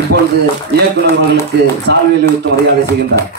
இப்பொழுது இயக்குனர் அவர்களுக்கு சால்வை அணிவித்து மரியாதை செய்கின்றார்.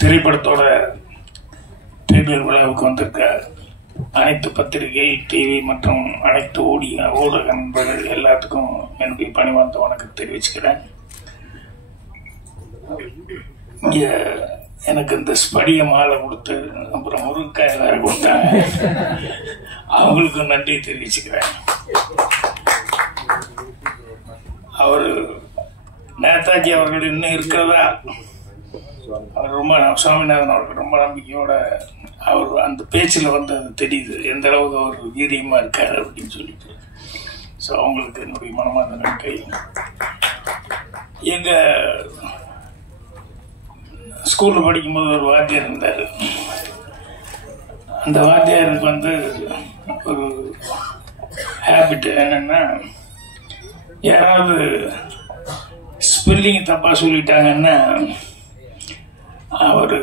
திரைப்படத்தோட ட்ரெய்லர் விழாவுக்கு வந்திருக்க அனைத்து பத்திரிகை, டிவி மற்றும் அனைத்து ஊடக நண்பர்கள் எல்லாத்துக்கும் என்னுடைய பணிவார்ந்த வணக்கம் தெரிவிச்சுக்கிறேன். இங்க எனக்கு இந்த ஸ்படிய மாலை கொடுத்து அப்புறம் முருங்கைக்காய் எல்லாரும் கொடுத்தாங்க, அவங்களுக்கும் நன்றி தெரிவிச்சுக்கிறேன். அவரு நேதாஜி அவர்கள் இன்னும் இருக்கிறதா, அவர் ரொம்ப சுவாமிநாதன் அவர்கள் ரொம்ப நம்பிக்கையோட அவர் அந்த பேச்சில் வந்து அது தெரியுது எந்த அளவுக்கு அவர் வீரியமா இருக்காரு அப்படின்னு சொல்லிட்டு. ஸோ அவங்களுக்கு என்னுடைய மனமார்ந்த நன்றி. எங்க ஸ்கூல்ல படிக்கும்போது ஒரு வாத்தியார் இருந்தார். அந்த வாத்தியாருக்கு வந்து ஒரு ஹேபிட் என்னன்னா, யாராவது ஸ்பெல்லிங் தப்பா சொல்லிட்டாங்கன்னா அவர்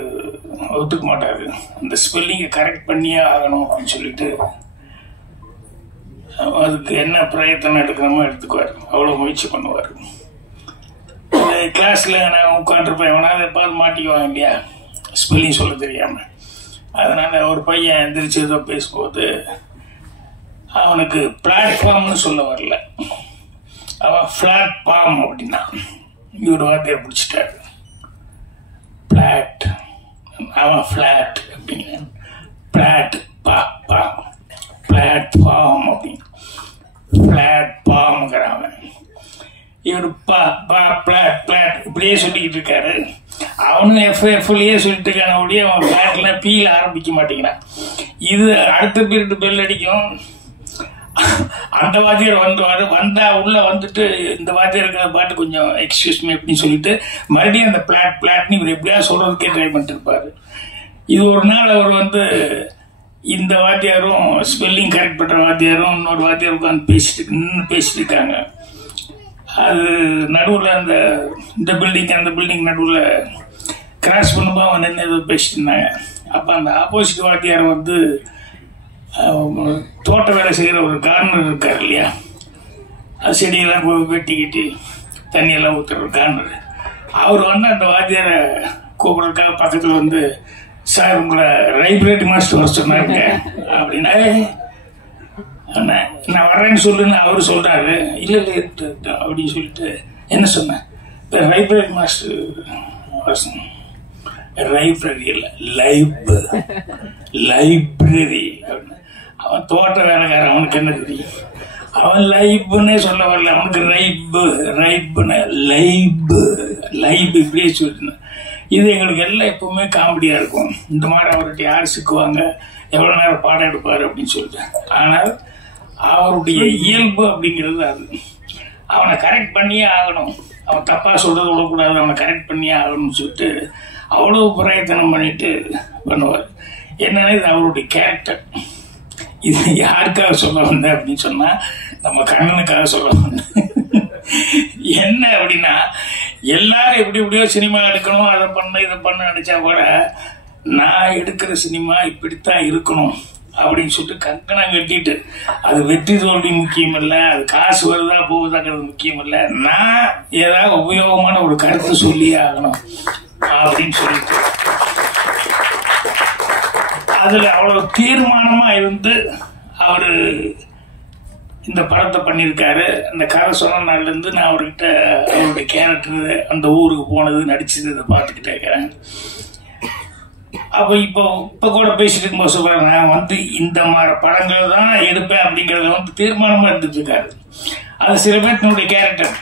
ஒத்துக்க மாட்டாரு. அந்த ஸ்பெல்லிங்கை கரெக்ட் பண்ணியே ஆகணும் அப்படின்னு சொல்லிட்டு அதுக்கு என்ன பிரயத்தனம் எடுக்கணுமோ எடுத்துக்குவார். அவ்வளோ முயற்சி பண்ணுவார். கிளாஸ்ல நான் உட்காந்துருப்பேன், எவனாவது எப்பாவது மாட்டிக்குவாங்க இல்லையா ஸ்பெல்லிங் சொல்ல தெரியாம. அதனால ஒரு பையன் எந்திரிச்சு ஏதோ பேசும்போது அவனுக்கு பிளாட்ஃபார்ம்னு சொல்ல வரல, அவன் பிளாட் ஃபார்ம் அப்படின்னா இவர் வார்த்தையை பிடிச்சிட்டாரு. பிளாட், அவன் பிளாட் அப்படின்னு, பிளாட் பா பா பிளாட்ஃபார்ம் அப்படின்னு பிளாட்ஃபார்ம்ங்கிறான். இவர் பா பா பிளாட் பிளாட் இப்படியே சொல்லிக்கிட்டு இருக்காரு. அவனும் எஃப்எஃப்லயே சொல்லிட்டு இருக்கான அப்படியே அவன் பிளாட்ல பீல ஆரம்பிக்க மாட்டேங்கிறான். இது அடுத்த பீரியட் பெல் அடிக்கும், அந்த வாத்தியார் வந்துவாரு. வந்தா உள்ள வந்துட்டு இந்த வாத்தியார் இருக்கிற பாட்டு கொஞ்சம் எக்ஸ்கியூஸ் மீ அப்படின்னு சொல்லிட்டு மறுபடியும் அந்த பிளாட் பிளாட்னு இவர் எப்படியா சொல்றதுக்கே ட்ரை பண்ணிட்டு இருப்பாரு. இது ஒரு நாள் அவர் வந்து இந்த வாத்தியாரும் ஸ்பெல்லிங் கரெக்ட் பண்ற வாத்தியாரும் இன்னொரு வாத்தியார் உட்காந்து பேசிட்டு இருக்காங்க. அது நடுவில் இந்த பில்டிங் அந்த பில்டிங் நடுவில் கிராஸ் பண்ணும்போது அவன் நின்று ஏதோ பேசிட்டு இருந்தாங்க. அப்போ அந்த ஆப்போசிட் வாத்தியார் வந்து தோட்ட வேலை செய்கிற ஒரு கார்னர் இருக்கார் இல்லையா, செடியெல்லாம் வெட்டிக்கிட்டு தண்ணியெல்லாம் ஊற்றுற ஒரு கார்னர். அவர் வந்து அந்த வாத்தியாரை கூப்பிட்றதுக்காக பக்கத்தில் வந்து, சார் உங்களை லைப்ரரி மாஸ்டர் வர சொன்னாங்க அப்படின்னா, நான் வர்றேன்னு சொல்லுன்னு அவரு சொல்றாரு. இல்லை அப்படின்னு சொல்லிட்டு என்ன சொன்னேன், இப்போ லைப்ரரி மாஸ்டர் லைப்ரரி இல்லை லைப்ரரி அப்படின்னு. அவன் தோட்ட வேலைக்காரன், அவனுக்கு என்ன தெரியும், அவன் லைப்னே சொல்ல வரல, அவனுக்கு ரைப்புன்னு லைப் இப்படியே சொல்லிட்டு. இது எங்களுக்கு எல்லாம் எப்பவுமே காமெடியா இருக்கும். இந்த மாதிரி அவர்கிட்ட யார் சிக்குவாங்க, எவ்வளவு நேரம் பாடம் எடுப்பாரு அப்படின்னு சொல்லிட்டு. ஆனால் அவருடைய இயல்பு அப்படிங்கிறது அது. அவனை கரெக்ட் பண்ணியே ஆகணும், அவன் தப்பா சொல்றது விடக்கூடாது, அவனை கரெக்ட் பண்ணியே ஆகணும்னு சொல்லிட்டு அவ்வளவு பிரயத்தனம் பண்ணிட்டு பண்ணுவார். என்னன்னா இது அவருடைய கேரக்டர். இது யாருக்காக சொல்ல வந்த அப்படின்னு சொன்னா நம்ம கண்ணனுக்காக சொல்ல வந்த. என்ன அப்படின்னா, எல்லாரும் எப்படி எப்படியோ சினிமா எடுக்கணும், அதை பண்ண இதை பண்ண நினைச்சா கூட நான் எடுக்கிற சினிமா இப்படித்தான் இருக்கணும் அப்படின்னு சொல்லிட்டு கங்கணம் கட்டிட்டு, அது வெற்றி தோல்வி முக்கியம் இல்லை, அது காசு வருதா போகுதாங்கிறது முக்கியம் இல்லை, நான் ஏதாவது உபயோகமான ஒரு கருத்து சொல்லியே ஆகணும் அப்படின்னு சொல்லிட்டு அதுல அவ்வளவு தீர்மானமா இருந்து அவரு இந்த படத்தை பண்ணியிருக்காரு. அந்த கதை சொன்ன நாள்லேருந்து நான் அவர்கிட்ட அவருடைய கேரக்டர் அந்த ஊருக்கு போனது நடிச்சது இதை பார்த்துக்கிட்டே இருக்கிறேன். அப்போ இப்போ கூட பேசிட்டு இருக்கும்போது சொல்கிறேன், நான் வந்து இந்த மாதிரி படங்கள் தான் எடுப்பேன் அப்படிங்கிறத வந்து தீர்மானமாக எடுத்துட்டு இருக்காரு. அது சில பேர்த்தினுடைய கேரக்டர்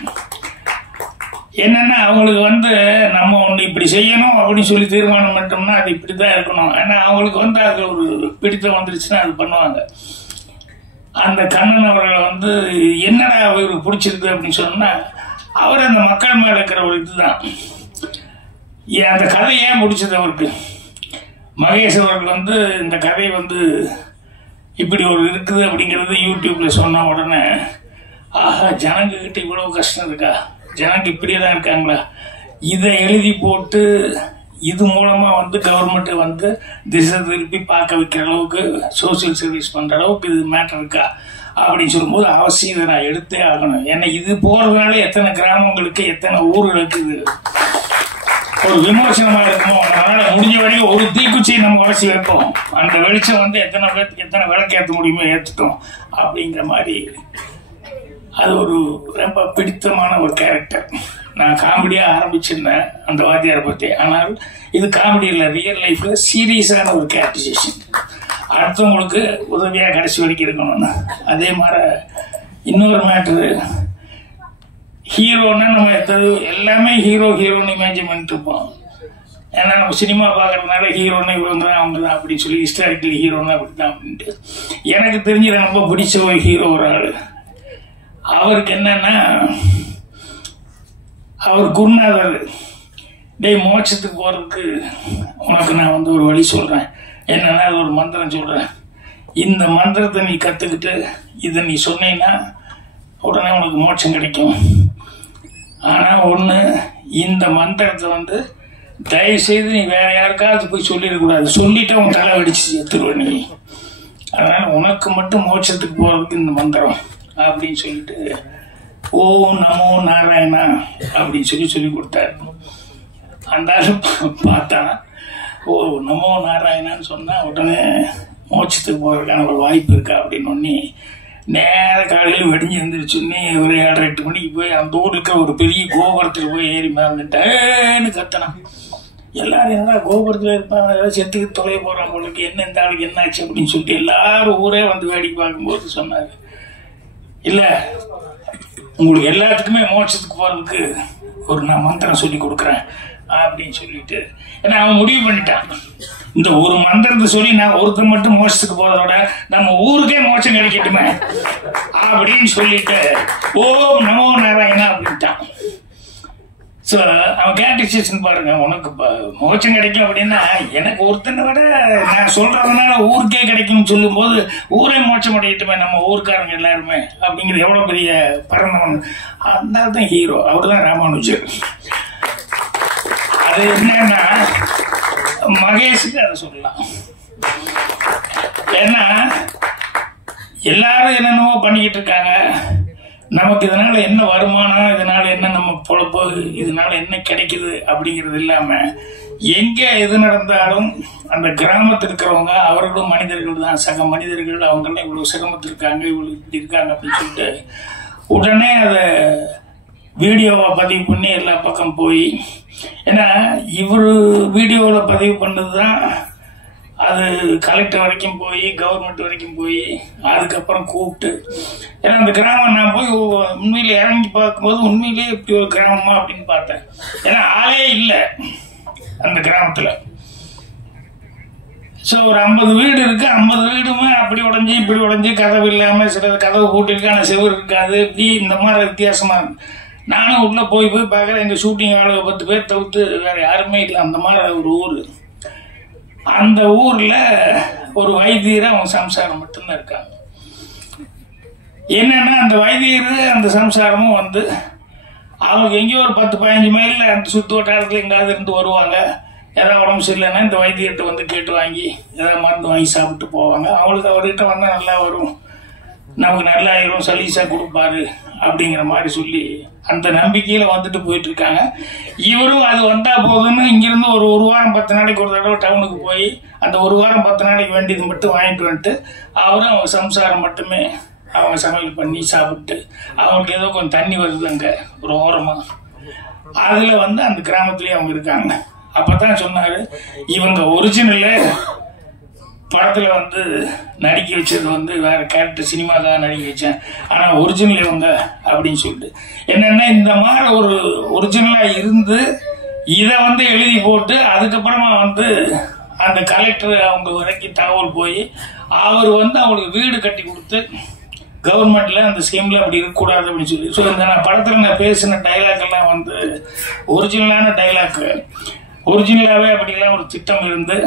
என்னன்னா, அவங்களுக்கு வந்து நம்ம ஒன்று இப்படி செய்யணும் அப்படின்னு சொல்லி தீர்மானம் பண்ணிட்டோம்னா அது இப்படி தான் இருக்கணும். ஏன்னா அவங்களுக்கு வந்து அது ஒரு பிடித்தம் வந்துருச்சுன்னா அது பண்ணுவாங்க. அந்த கண்ணன் அவர்களை வந்து என்னடா அவருக்கு பிடிச்சிருக்கு அப்படின்னு சொன்னா, அவர் அந்த மக்கள் மேல இருக்கிற ஒரு இதுதான். அந்த கதை ஏன் பிடிச்சது அவருக்கு, மகேஷ் அவர்கள் வந்து இந்த கதை வந்து இப்படி ஒரு இருக்குது அப்படிங்கிறது யூடியூப்ல சொன்ன உடனே, ஆஹா ஜனங்க கிட்ட இவ்வளவு கஷ்டம் இருக்கா, ஜனங்க இப்படியெல்லாம் இருக்காங்களா, இதை எழுதி போட்டு இது மூலமா வந்து கவர்மெண்ட் வந்து திசை திருப்பி பார்க்க வைக்கிற அளவுக்கு சோசியல் சர்வீஸ் பண்ற அளவுக்கு இது மேட்டர் இருக்கா அப்படின்னு சொல்லும்போது அவசியம் இதை நான் எடுத்தே ஆகணும். ஏன்னா இது போறதுனால எத்தனை கிராமங்களுக்கு எத்தனை ஊர்களுக்கு இது ஒரு விமர்சனமா இருக்குமோ, அதனால முடிஞ்ச வரைக்கும் ஒரு தீக்குச்சியை நம்ம வளர்ச்சி வைப்போம், அந்த வெளிச்சம் வந்து எத்தனை பேருக்கு எத்தனை விளக்கு ஏற்ற முடியுமோ ஏற்றுட்டோம் அப்படிங்கிற மாதிரி. அது ஒரு ரொம்ப பிடித்தமான ஒரு கேரக்டர். நான் காமெடியாக ஆரம்பிச்சிருந்தேன் அந்த வாத்தியாரை பற்றி, ஆனால் இது காமெடி இல்லை, ரியல் லைஃப்ல சீரியஸான ஒரு கேரக்டரைசேஷன், அடுத்தவங்களுக்கு உதவியாக கடைசி வரைக்கும் இருக்கணும்னு. அதே மாதிரி இன்னொரு மேட்ரு, ஹீரோன்னா நம்ம எல்லாமே ஹீரோன்னு இமேஜின் பண்ணிட்டு இருப்போம். ஏன்னா நம்ம சினிமா பார்க்கறதுனால ஹீரோன்னா இவங்க தான் அவங்க தான் அப்படின்னு சொல்லி ஹிஸ்டாரிக்கலி ஹீரோன்னா அப்படி தான் அப்படின்ட்டு. எனக்கு தெரிஞ்சு ரொம்ப பிடிச்ச ஒரு ஹீரோ ஒரு ஆள். அவருக்கு என்னன்னா, அவர் குருநாதர், டேய் மோட்சத்துக்கு போறதுக்கு உனக்கு நான் வந்து ஒரு வழி சொல்றேன், என்னன்னா அது ஒரு மந்திரம் சொல்றேன், இந்த மந்திரத்தை நீ கத்துக்கிட்டு இதை நீ சொன்னீங்கன்னா உடனே உனக்கு மோட்சம் கிடைக்கும். ஆனா ஒண்ணு, இந்த மந்திரத்தை வந்து தயவு செய்து நீ வேற யாருக்காவது போய் சொல்லிடக்கூடாது, சொல்லிட்டு உன் தலை வெடிச்சு செத்துருவ நீ, அதனால உனக்கு மட்டும் மோட்சத்துக்கு போறதுக்கு இந்த மந்திரம் அப்படின்னு சொல்லிட்டு ஓம் நமோ நாராயணா அப்படின்னு சொல்லி கொடுத்தாரு. அந்த ஆளு பார்த்தா ஓ நமோ நாராயணான்னு சொன்னா உடனே மோட்சத்துக்கு போறதுக்கான ஒரு வாய்ப்பு இருக்கா அப்படின்னு ஒன்னே நேர காலையில் வெடிஞ்சு எழுந்திரிச்சுன்னே ஒரு 7-8 மணிக்கு போய் அந்த ஊருக்கு ஒரு பெரிய கோபுரத்தில் போய் ஏறி மேலேன்னு கத்தனான். எல்லாரும் என்ன கோபுரத்தில் இருப்பாங்க, ஏதாவது செத்துக்கு தொலைய போறான் உங்களுக்கு, என்ன இந்த ஆளுக்கு என்ன ஆச்சு அப்படின்னு சொல்லிட்டு எல்லாரும் ஊரே வந்து வேடிக்கை பார்க்கும்போது சொன்னாங்க, இல்ல உங்களுக்கு எல்லாத்துக்குமே மோட்சத்துக்கு போறதுக்கு ஒரு நான் மந்திரம் சொல்லி கொடுக்குறேன் அப்படின்னு சொல்லிட்டு. ஏன்னா அவன் முடிவு பண்ணிட்டான், இந்த ஒரு மந்திரத்தை சொல்லி நான் ஒருத்தர் மட்டும் மோட்சத்துக்கு போறதோட நம்ம ஊருக்கே மோட்சம் கிடைக்கட்டுமே அப்படின்னு சொல்லிட்டு ஓம் நமோ நாராயணா அப்படின்ட்டான். ஸோ அவன் கேரக்டரைசேஷன் பாருங்க, உனக்கு மோட்சம் கிடைக்கும் அப்படின்னா எனக்கு ஒருத்தனை விட நான் சொல்றதுனால ஊருக்கே கிடைக்கும்னு சொல்லும் போது ஊரே மோட்சம் அடையட்டுமே நம்ம ஊருக்காரங்க எல்லாருமே அப்படிங்கிற எவ்வளவு பெரிய பரந்தவன். அந்த தான் ஹீரோ, அவர் தான் ராமானுஜர். அது என்னன்னா மகேஷுக்கு அதை சொல்லலாம். ஏன்னா எல்லாரும் என்னென்னவோ பண்ணிக்கிட்டு இருக்காங்க, நமக்கு இதனால என்ன வருமானம், இதனால என்ன நம்ம பொழப்பு, இதனால என்ன கிடைக்குது அப்படிங்கிறது இல்லாம எங்க எது நடந்தாலும் அந்த கிராமத்தில் இருக்கிறவங்க அவர்களும் மனிதர்கள் தான், சக மனிதர்கள், அவங்க இவ்வளவு சிரமத்தில் இருக்காங்க, இவ்வளவு இப்படி இருக்காங்க அப்படின்னு சொல்லிட்டு உடனே அதை வீடியோவை பதிவு பண்ணி எல்லா பக்கம் போய், ஏன்னா இவரு வீடியோவில் பதிவு பண்ணதுதான் அது கலெக்டர் வரைக்கும் போய் கவர்மெண்ட் வரைக்கும் போய் அதுக்கப்புறம் கூப்பிட்டு, ஏன்னா அந்த கிராமம் நான் போய் உண்மையில இறங்கி பார்க்கும்போது உண்மையிலேயே இப்படி ஒரு கிராமமா அப்படின்னு பார்த்தேன். ஏன்னா ஆளே இல்லை அந்த கிராமத்துல. ஸோ ஒரு 50 வீடு இருக்கு, 50 வீடுமே அப்படி உடஞ்சி இப்படி உடஞ்சி, கதவு இல்லாம சில கதவு போட்டிருக்கு, ஆனால் செவ்வறு இருக்காது, இப்படி இந்த மாதிரி வித்தியாசமா இருக்கு. நானும் உள்ள போய் பார்க்குறேன், எங்க ஷூட்டிங் ஆளு 10 பேர் தவிர்த்து வேற யாருமே இல்லை. அந்த மாதிரி ஒரு ஊர். அந்த ஊர்ல ஒரு வைத்தியர் அவங்க சம்சாரம் மட்டும்தான் இருக்காங்க. என்னன்னா அந்த வைத்தியர் அந்த சம்சாரமும் வந்து அவங்க எங்கேயோ ஒரு 10-15 மைல்ல அந்த சுத்து வட்டாரத்துல எங்காவது இருந்து வருவாங்க. ஏதாவது உடம்பு சரியில்லைன்னா இந்த வைத்தியர்கிட்ட வந்து கேட்டு வாங்கி ஏதாவது மருந்து வாங்கி சாப்பிட்டு போவாங்க. அவங்களுக்கு அவர்கிட்ட வந்தா நல்லா வரும், நமக்கு நல்லாயிரும், சலீசா கொடுப்பாரு அப்படிங்கிற மாதிரி சொல்லி அந்த நம்பிக்கையில வந்துட்டு போயிட்டு இருக்காங்க. இவரும் அது வந்தா போதும்னு இங்கிருந்து ஒரு வாரம் 10 நாளைக்கு ஒரு தடவை டவுனுக்கு போய் அந்த 1 வாரம் 10 நாளைக்கு வேண்டியது மட்டும் வாங்கிட்டு வந்துட்டு அவரும் அவங்க சம்சாரம் மட்டுமே அவங்க சமையல் பண்ணி சாப்பிட்டு அவங்களுக்கு ஏதோ கொஞ்சம் தண்ணி வருது அங்கே ஒரு ஓரமாக, அதில் வந்து அந்த கிராமத்துலேயே அவங்க இருக்காங்க. அப்போ தான் சொன்னார், இவங்க ஒரிஜினலு படத்தில் வந்து நடிக்க வச்சது வந்து வேற கேரக்டர், சினிமா தான் நடிக்க வச்சேன், ஆனால் ஒரிஜினல் இவங்க அப்படின்னு சொல்லிட்டு. என்னென்னா இந்த மாதிரி ஒரு ஒரிஜினலாக இருந்து இதை வந்து எழுதி போட்டு அதுக்கப்புறமா வந்து அந்த கலெக்டர் அவங்க வரைக்கும் தகவல் போய் அவர் வந்து அவங்களுக்கு வீடு கட்டி கொடுத்து கவர்மெண்ட்ல அந்த ஸ்கீம்ல அப்படி இருக்கக்கூடாது அப்படின்னு சொல்லி. ஸோ இந்த நான் படத்தில் நான் பேசின டைலாக் எல்லாம் வந்து ஒரிஜினலான டைலாக், ஒரிஜினலாகவே அப்படிலாம் ஒரு திட்டம் இருந்து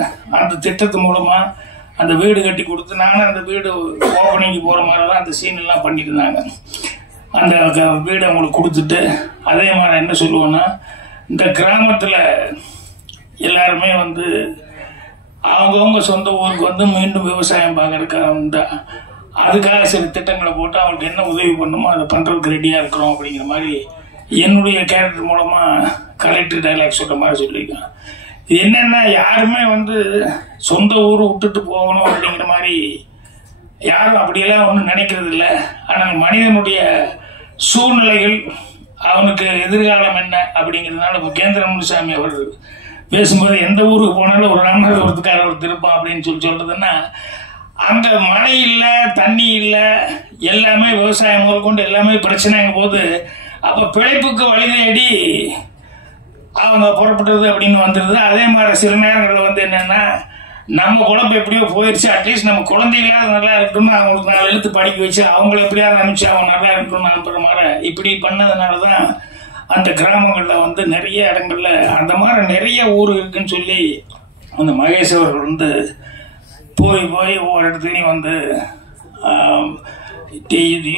அந்த திட்டத்து மூலமா அந்த வீடு கட்டி கொடுத்து நானும் அந்த வீடு ஓப்பனிங்கு போகிற மாதிரி தான் அந்த சீன் எல்லாம் பண்ணியிருந்தாங்க. அந்த வீடு அவங்களுக்கு கொடுத்துட்டு அதே மாதிரி என்ன சொல்லுவோன்னா, இந்த கிராமத்தில் எல்லாருமே வந்து அவங்கவுங்க சொந்த ஊருக்கு வந்து மீண்டும் விவசாயம் பார்க்கறதுக்காக அதுக்காக சில திட்டங்களை போட்டு அவங்களுக்கு என்ன உதவி பண்ணுமோ அதை பண்ணுறதுக்கு ரெடியாக இருக்கிறோம் அப்படிங்கிற மாதிரி என்னுடைய கேரக்டர் மூலமாக கலெக்டர் டைலாக் சொல்கிற மாதிரி சொல்லியிருக்கேன். இது என்னென்னா, யாருமே வந்து சொந்த ஊரை விட்டுட்டு போகணும் அப்படிங்கிற மாதிரி யாரும் அப்படியெல்லாம் ஒன்றும் நினைக்கிறது இல்லை. ஆனால் மனிதனுடைய சூழ்நிலைகள் அவனுக்கு எதிர்காலம் என்ன அப்படிங்கிறதுனால இப்போ கேந்திர முனுசாமி அவர் பேசும்போது எந்த ஊருக்கு போனாலும் ஒரு ராமநாதபுரத்துக்கார ஒரு திருப்பம் அப்படின்னு சொல்றதுன்னா, அங்கே மழை இல்லை, தண்ணி இல்லை, எல்லாமே விவசாயம் முதற்கொண்டு எல்லாமே பிரச்சனைங்க போது அப்போ பிழைப்புக்கு வழி தேடி அவங்க புறப்பட்டுறது அப்படின்னு வந்துடுது. அதே மாதிரி சில நேரங்களில் வந்து என்னன்னா, நம்ம குழம்பு எப்படியோ போயிடுச்சு, அட்லீஸ்ட் நம்ம குழந்தைகளாவது நல்லா இருக்கணும்னு அவங்களுக்கு 4 எழுத்து படிக்க வச்சு அவங்கள எப்படியாவது நினைச்சு அவங்க நல்லா இருக்கணும்னு அனுப்புற மாதிரி இப்படி பண்ணதுனால தான் அந்த கிராமங்களில் வந்து நிறைய இடங்கள்ல அந்த மாதிரி நிறைய ஊர் இருக்குன்னு சொல்லி அந்த மகேஷ் அவர்கள் வந்து போய் ஒவ்வொரு இடத்துலையும் வந்து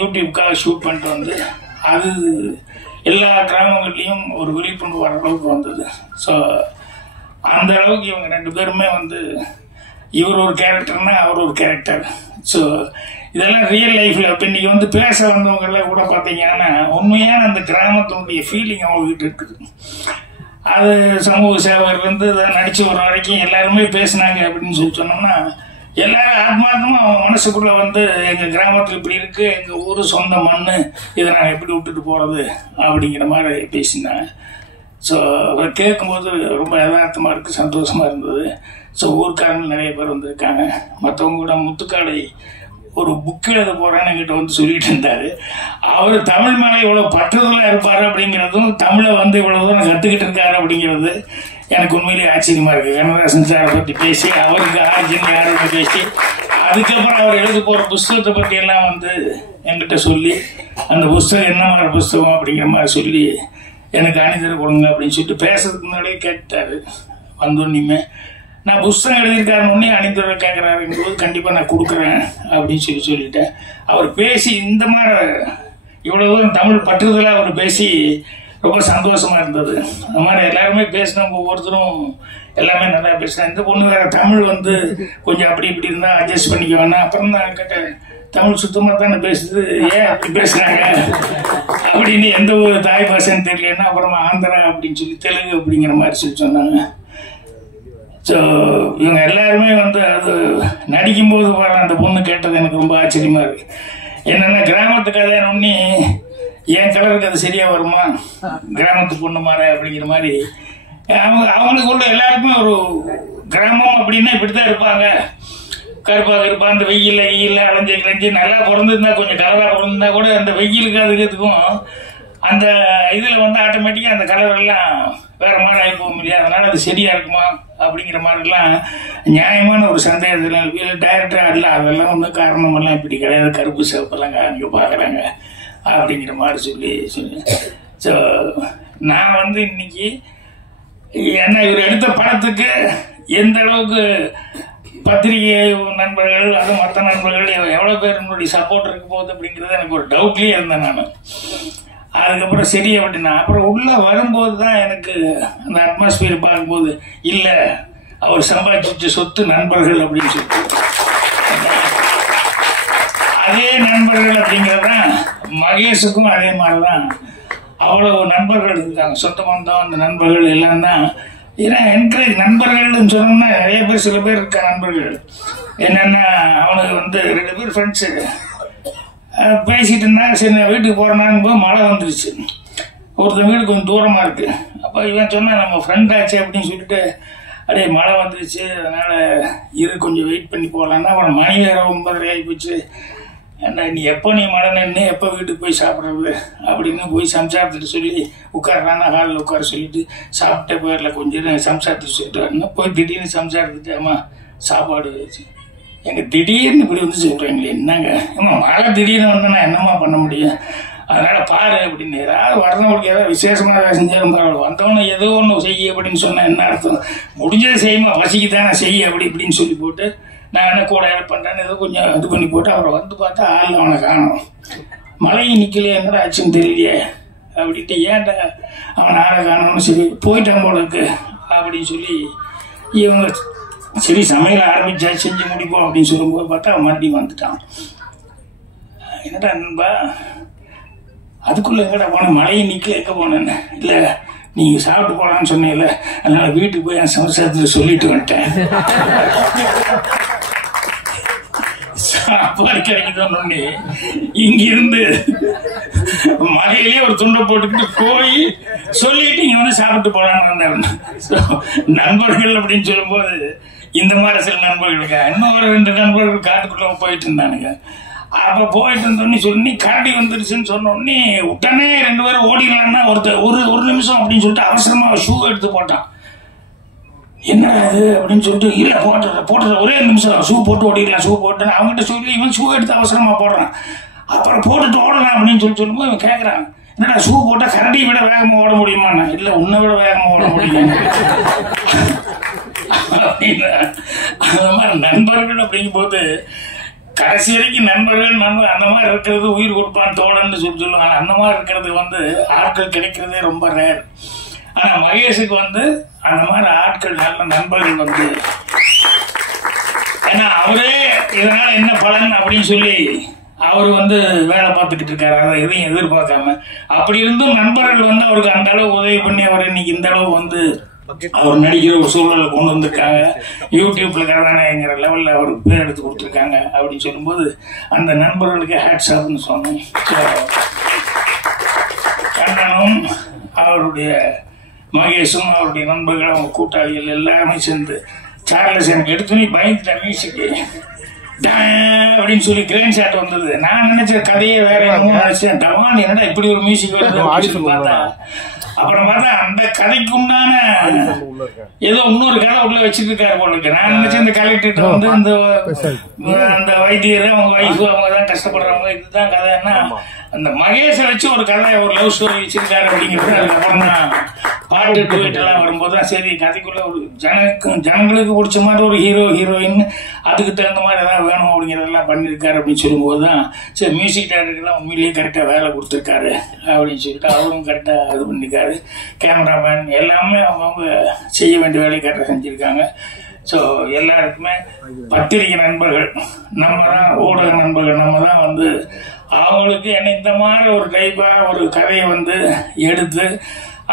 யூடியூப்காக ஷூட் பண்ணிட்டு வந்து அது எல்லா கிராமங்கள்லையும் ஒரு விழிப்புணர்வு வர அளவுக்கு வந்தது. ஸோ அந்த அளவுக்கு இவங்க 2 பேருமே வந்து இவர் ஒரு கேரக்டர்னா அவர் ஒரு கேரக்டர். ஸோ இதெல்லாம் ரியல் லைஃப்ல இப்போ இன்னைக்கு வந்து பேச வந்தவங்கெல்லாம் கூட பார்த்தீங்கன்னா உண்மையான அந்த கிராமத்தினுடைய ஃபீலிங் அவங்ககிட்ட இருக்குது. அது சமூக சேவகர்லேருந்து நடிச்சு வர வரைக்கும் எல்லாருமே பேசினாங்க அப்படின்னு சொல்லி சொன்னோம்னா, எல்லாரும் ஆத்மார்த்தமா அவங்க மனசுக்குள்ள வந்து எங்க கிராமத்தில் இப்படி இருக்கு, எங்க ஊரு சொந்த மண்ணு, இதை நான் எப்படி விட்டுட்டு போறது அப்படிங்கிற மாதிரி பேசினேன். ஸோ அவர் கேட்கும்போது ரொம்ப யதார்த்தமா இருக்கு, சந்தோஷமா இருந்தது. ஸோ ஊர்க்காரங்க நிறைய பேர் வந்திருக்காங்க. மற்றவங்க கூட முத்துக்காடை ஒரு புக் எழுத போறேன்னு என்கிட்ட வந்து சொல்லிட்டு இருந்தாரு. அவர் தமிழ் மேலே இவ்வளவு பற்றுதலா இருப்பாரு அப்படிங்கிறதும், தமிழை வந்து இவ்வளவு தூரம் கத்துக்கிட்டு இருக்காரு அப்படிங்கிறது எனக்கு உண்மையிலேயே ஆச்சரியமா இருக்கு. கண்ணதாசன் சாரை பத்தி பேசி, அவருக்கு ஆர்ஜின் யாரோட பேசி, அதுக்கப்புறம் அவர் எழுத போற புஸ்தகத்தை பத்தி எல்லாம் வந்து என்கிட்ட சொல்லி, அந்த புஸ்தகம் என்ன மாதிரி புஸ்தகம் அப்படிங்கிற மாதிரி சொல்லி எனக்கு அணிதர கொடுங்க அப்படின்னு சொல்லிட்டு பேசுறதுக்கு முன்னாடியே கேட்டாரு. வந்தோன்னுமே நான் புஸ்தகம் எழுதியிருக்காருன்னு அணிதர கேட்கறாருங்கும்போது கண்டிப்பா நான் கொடுக்குறேன் அப்படின்னு சொல்லிட்டேன். அவர் பேசி இந்த மாதிரி இவ்வளவு தூரம் தமிழ் பற்றுதலா அவர் பேசி ரொம்ப சந்தோஷமா இருந்தது. அந்த மாதிரி எல்லாருமே பேசினவங்க ஒவ்வொருத்தரும் எல்லாமே நல்லா பேசினாங்க. இந்த பொண்ணு வேற தமிழ் வந்து கொஞ்சம் அப்படி இப்படி இருந்தா அட்ஜஸ்ட் பண்ணிக்க வேணாம். அப்புறம் தான் கேட்டேன், தமிழ் சுத்தமா தானே பேசுது, ஏன் அப்படி பேசுறாங்க அப்படின்னு. எந்த ஒரு தாய் பாஷைன்னு தெரியலன்னா அப்புறமா ஆந்திரா அப்படின்னு சொல்லி தெலுங்கு அப்படிங்கிற மாதிரி சொல்லி சொன்னாங்க. ஸோ இவங்க எல்லாருமே வந்து அது நடிக்கும்போது வர அந்த பொண்ணு கேட்டது எனக்கு ரொம்ப ஆச்சரியமா இருக்கு. என்னன்னா, கிராமத்து கதையான ஒன்னி என் கலருக்கு அது சரியா வருமா, கிராமத்து பொண்ணு மாற அப்படிங்கிற மாதிரி அவங்களுக்குள்ள எல்லாருக்குமே ஒரு கிராமம் அப்படின்னா இப்படித்தான் இருப்பாங்க, கருப்பாக இருப்பாங்க. அந்த வெயில்ல அலைஞ்சு நல்லா பிறந்திருந்தா, கொஞ்சம் கலரா பிறந்திருந்தா கூட அந்த வெயிலுக்கு அதுக்கும் அந்த இதுல வந்து ஆட்டோமேட்டிக்கா அந்த கலர் எல்லாம் வேற மாதிரி ஆகி போக முடியாது. அதனால அது சரியா இருக்குமா அப்படிங்கிற மாதிரிலாம் நியாயமான ஒரு சந்தேகத்தில் டைரக்டரா இல்லை, அதெல்லாம் ஒன்றும் காரணம் எல்லாம் இப்படி கிடையாது, கருப்பு சிவப்பெல்லாம் காமிக்க பாக்குறாங்க அப்படிங்கிற மாதிரி சொல்லி. ஸோ நான் வந்து இன்னைக்கு என்ன இவர் எடுத்த படத்துக்கு எந்த அளவுக்கு பத்திரிகை நண்பர்கள் அது மற்ற நண்பர்கள் எவ்வளவு பேர் என்னுடைய சப்போர்ட் இருக்க போகுது அப்படிங்கிறது எனக்கு ஒரு டவுட்லயே இருந்தேன் நான். அதுக்கப்புறம் சரி அப்படின்னா அப்புறம் உள்ள வரும்போது தான் எனக்கு அந்த அட்மாஸ்பியர் பார்க்கும்போது இல்லை, அவர் சம்பாதிச்ச சொத்து நண்பர்கள் அப்படின்னு சொல்லிட்டு, அதே நண்பர்கள் அப்படிங்கிறதான் மகேஷுக்கும் அதே மாதிரிதான் அவ்வளவு நண்பர்கள் இருக்காங்க, சொந்த பந்தம் அந்த நண்பர்கள் எல்லாம் தான். ஏன்னா என்கரேஜ் நண்பர்கள்னு சொன்னோம்னா நிறைய பேர் சில பேர் இருக்க நண்பர்கள் என்னன்னா, அவனுக்கு வந்து 2 பேர் ஃப்ரெண்ட்ஸு பேசிட்டு இருந்தாங்க. சரி நான் வீட்டுக்கு போகிறேன்னாங்க போது மழை வந்துருச்சு. ஒருத்தர் வீடு கொஞ்சம் தூரமாக இருக்குது. அப்போ இவன் சொன்னால் நம்ம ஃப்ரெண்ட் ஆச்சு அப்படின்னு சொல்லிட்டு அப்படியே மழை வந்துருச்சு, அதனால் கொஞ்சம் வெயிட் பண்ணி போகலான்னா அவன் மணி வேறு 9:30 ஆகி போச்சு. ஏன்னா நீ மழை நின்று எப்போ வீட்டுக்கு போய் சாப்பிட்றது அப்படின்னு போய் சம்சாரத்துட்டு சொல்லி உட்கார்றான்னா ஹாலில் உட்கார சொல்லிட்டு சாப்பிட்ட பேரில் கொஞ்சம் சம்சாரத்துட்டு சொல்லிட்டு வரணும். போய் திடீர்னு சம்சாரத்துட்டு அம்மா சாப்பாடு வச்சு எங்கள் திடீர்னு இப்படி வந்து சொல்கிறீங்களே என்னங்க அம்மா மழை திடீர்னு வந்து நான் என்னம்மா பண்ண முடியும், அதனால் பாரு அப்படின்னு. ஏதாவது வரவங்களுக்கு ஏதாவது விசேஷமான செஞ்சாலும் பரவாயில்ல, வந்தவொன்னே ஏதோ ஒன்று செய்ய அப்படின்னு சொன்னால் என்ன அர்த்தம், முடிஞ்சதை செய்யுமா பசிக்கு தானே செய்ய அப்படி இப்படின்னு சொல்லி போட்டு நான் என்ன கூட ஹெல்ப் பண்ணுறேன்னு ஏதோ கொஞ்சம் இது பண்ணி போட்டு அப்புறம் வந்து பார்த்தா ஆள் அவனை காணும். மழையும் நிற்கலையே என்னடா ஆச்சுன்னு தெரியலையே அப்படின்ட்டு ஏன்டா அவன் ஆளை காணணும்னு சரி போயிட்டான் போல இருக்கு அப்படின்னு சொல்லி இவங்க சரி சமையல் ஆரம்பிச்சா செஞ்சு முடிப்போம் அப்படின்னு சொல்லும்போது பார்த்தா அவன் மறுபடியும் வந்துட்டான். என்னடா நண்பா அதுக்குள்ளே எங்கடா போனேன், மழையை நிற்கல எங்கே போனேன்னு. இல்லை நீங்கள் சாப்பிட்டு போகலான்னு சொன்னீங்கல்ல, அதனால் வீட்டுக்கு போய் என் சம்சாரத்தில் சொல்லிட்டு வந்துட்டேன். சாப்பாடு கிடைக்குதோன்னு இங்கிருந்து மழையிலேயே ஒரு துண்டை போட்டுக்கிட்டு போய் சொல்லிட்டு இங்கே வந்து சாப்பிட்டு போகலான்னு வந்தேன். நண்பர்கள் அப்படின்னு சொல்லும்போது இந்த மாதிரி சில நண்பர்களுக்கு இன்னும் ஒரு 2 நண்பர்கள் காட்டுக்குள்ளே போயிட்டு இருந்தானுங்க. அப்போ போயிட்டு இருந்தோடனே சொல்லி கரடி வந்துருச்சுன்னு சொன்னோடனே உடனே 2 பேரும் ஓடிடலான்னா ஒரு நிமிஷம் அப்படின்னு சொல்லிட்டு அவசரமாக ஷூ எடுத்து போட்டான். என்ன அது அப்படின்னு சொல்லிட்டு இல்லை போட்டுற ஒரே நிமிஷம் ஷூ போட்டு ஓடிடலாம், ஷூ போட்டு அவங்ககிட்ட சொல்லி இவன் ஷூ எடுத்து அவசரமாக போடுறான். அப்புறம் போட்டுட்டு ஓடலாம் அப்படின்னு சொல்லும்போது இவன் கேட்குறான், என்னடா ஷூ போட்டால் கரடியை விட வேகமாக ஓட முடியுமாண்ணா? இல்லை உன்னை விட வேகமாக ஓட முடியும் அப்படின்னா அந்த மாதிரி நண்பர்கள் அப்படிங்கும்போது கடைசி வரைக்கும் நண்பர்கள் அந்த மாதிரி இருக்கிறது உயிர் கொடுப்பான் தோழன்னு சொல்லுவாங்க. அந்த மாதிரி இருக்கிறது ஆட்கள் கிடைக்கிறதே ரொம்ப ரேர். ஆனா மகேஷுக்கு அந்த மாதிரி ஆட்கள் நல்ல நண்பர்கள் ஏன்னா அவரே இதனால என்ன பலன் அப்படின்னு சொல்லி அவர் வேலை பார்த்துக்கிட்டு இருக்காரு, அதை எதையும் எதிர்பார்க்காம. அப்படி இருந்தும் நண்பர்கள் அவருக்கு அந்த அளவு உதவி பண்ணி அவர் இன்னைக்கு இந்த அளவு அவர் நடிக்கிற ஒரு சூழலை கொண்டு வந்திருக்காங்க. யூடியூப்ல கதாநாயகங்கிற லெவல்ல அவருக்கு பேர் எடுத்து கொடுத்துருக்காங்க அப்படின்னு சொல்லும்போது அந்த நண்பர்களுக்கு ஹேட்ஸ் ஆப்னு சொன்னேன். கண்ணனும் அவருடைய மகேஷும் அவருடைய நண்பர்கள் அவங்க கூட்டாளிகள் எல்லாருமே சேர்ந்து சார்லஸ் எனக்கு எடுத்துனே பயந்துட்டேன். மியூசிக்கு அப்படின்னு சொல்லி கிரேன் ஷாட் வந்தது. நான் நினைச்ச கதையே வேற நினைச்சேன். டவான் என்னடா இப்படி ஒரு மியூசிக் வருது பார்த்தா அப்புறம் பார்த்தா அந்த கதைக்கு உண்டான ஏதோ இன்னொரு கதை உள்ள வச்சுட்டு இருக்காரு போல இருக்கு. நான் நினைச்சேன் இந்த கலெக்டர் அந்த வைத்தியர் அவங்க வைஃப் அவங்க தான் கஷ்டப்படுறவங்க இதுதான் கதைன்னா அந்த மகேஷை வச்சு ஒரு கதை ஒரு லவ் ஸ்டோரி வச்சிருக்காரு அப்படிங்கிறது. அதுக்கப்புறம் தான் பாட்டு டூயிட் எல்லாம் வரும்போது தான் சரி கதைக்குள்ள ஒரு ஜனங்களுக்கு பிடிச்ச மாதிரி ஒரு ஹீரோ ஹீரோயின் அதுக்கு தகுந்த மாதிரி ஏதாவது வேணும் அப்படிங்கிறதெல்லாம் பண்ணியிருக்காரு அப்படின்னு சொல்லும்போது தான் சரி மியூசிக் டைரக்டர்லாம் உண்மையிலேயே கரெக்டாக வேலை கொடுத்துருக்காரு அப்படின்னு சொல்லிட்டு அவரும் கரெக்டாக இது பண்ணியிருக்காரு. கேமராமேன் எல்லாமே அவங்க செய்ய வேண்டிய வேலையை கரெக்டாக செஞ்சுருக்காங்க. ஸோ எல்லாருக்குமே பத்திரிகை நண்பர்கள் நம்ம தான், ஊடக நண்பர்கள் நம்ம தான் அவங்களுக்கு என்ன இந்த மாதிரி ஒரு டைப்பாக ஒரு கதையை எடுத்து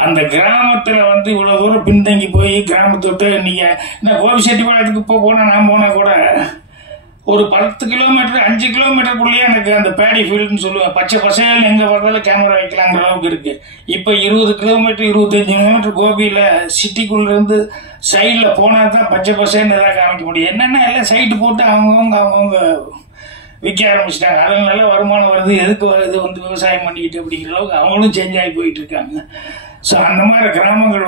அந்த கிராமத்தில் இவ்வளோ தூரம் பின்தங்கி போய் கிராமத்தை விட்டு நீங்கள் இந்த கோபிச்செட்டிப்பாளையத்துக்கு இப்போ போனால் நான் போனால் கூட ஒரு 10 கிலோமீட்டர் 5 கிலோமீட்டருக்குள்ளேயே எனக்கு அந்த பேடி ஃபீல்டுன்னு சொல்லுவேன். பச்சை பசையில் எங்கே பார்த்தாலும் கேமரா வைக்கலாங்கிற அளவுக்கு இருக்கு. இப்போ 20 கிலோமீட்டர் 25 கிலோமீட்டர் கோபியில் சிட்டிக்குள்ளேருந்து சைடில் போனால் தான் பச்சை பசைன்னு எதாவது காமிக்க முடியும். என்னென்னா எல்லாம் சைட்டு போட்டு அவங்கவுங்க விற்க ஆரம்பிச்சிட்டாங்க. அதில் நல்ல வருமானம் வருது, எதுக்கு இது விவசாயம் பண்ணிக்கிட்டு அப்படிங்கிற அளவுக்கு அவங்களும் சேஞ்ச் ஆகி போயிட்டு இருக்காங்க. ஸோ அந்த மாதிரி கிராமங்கள்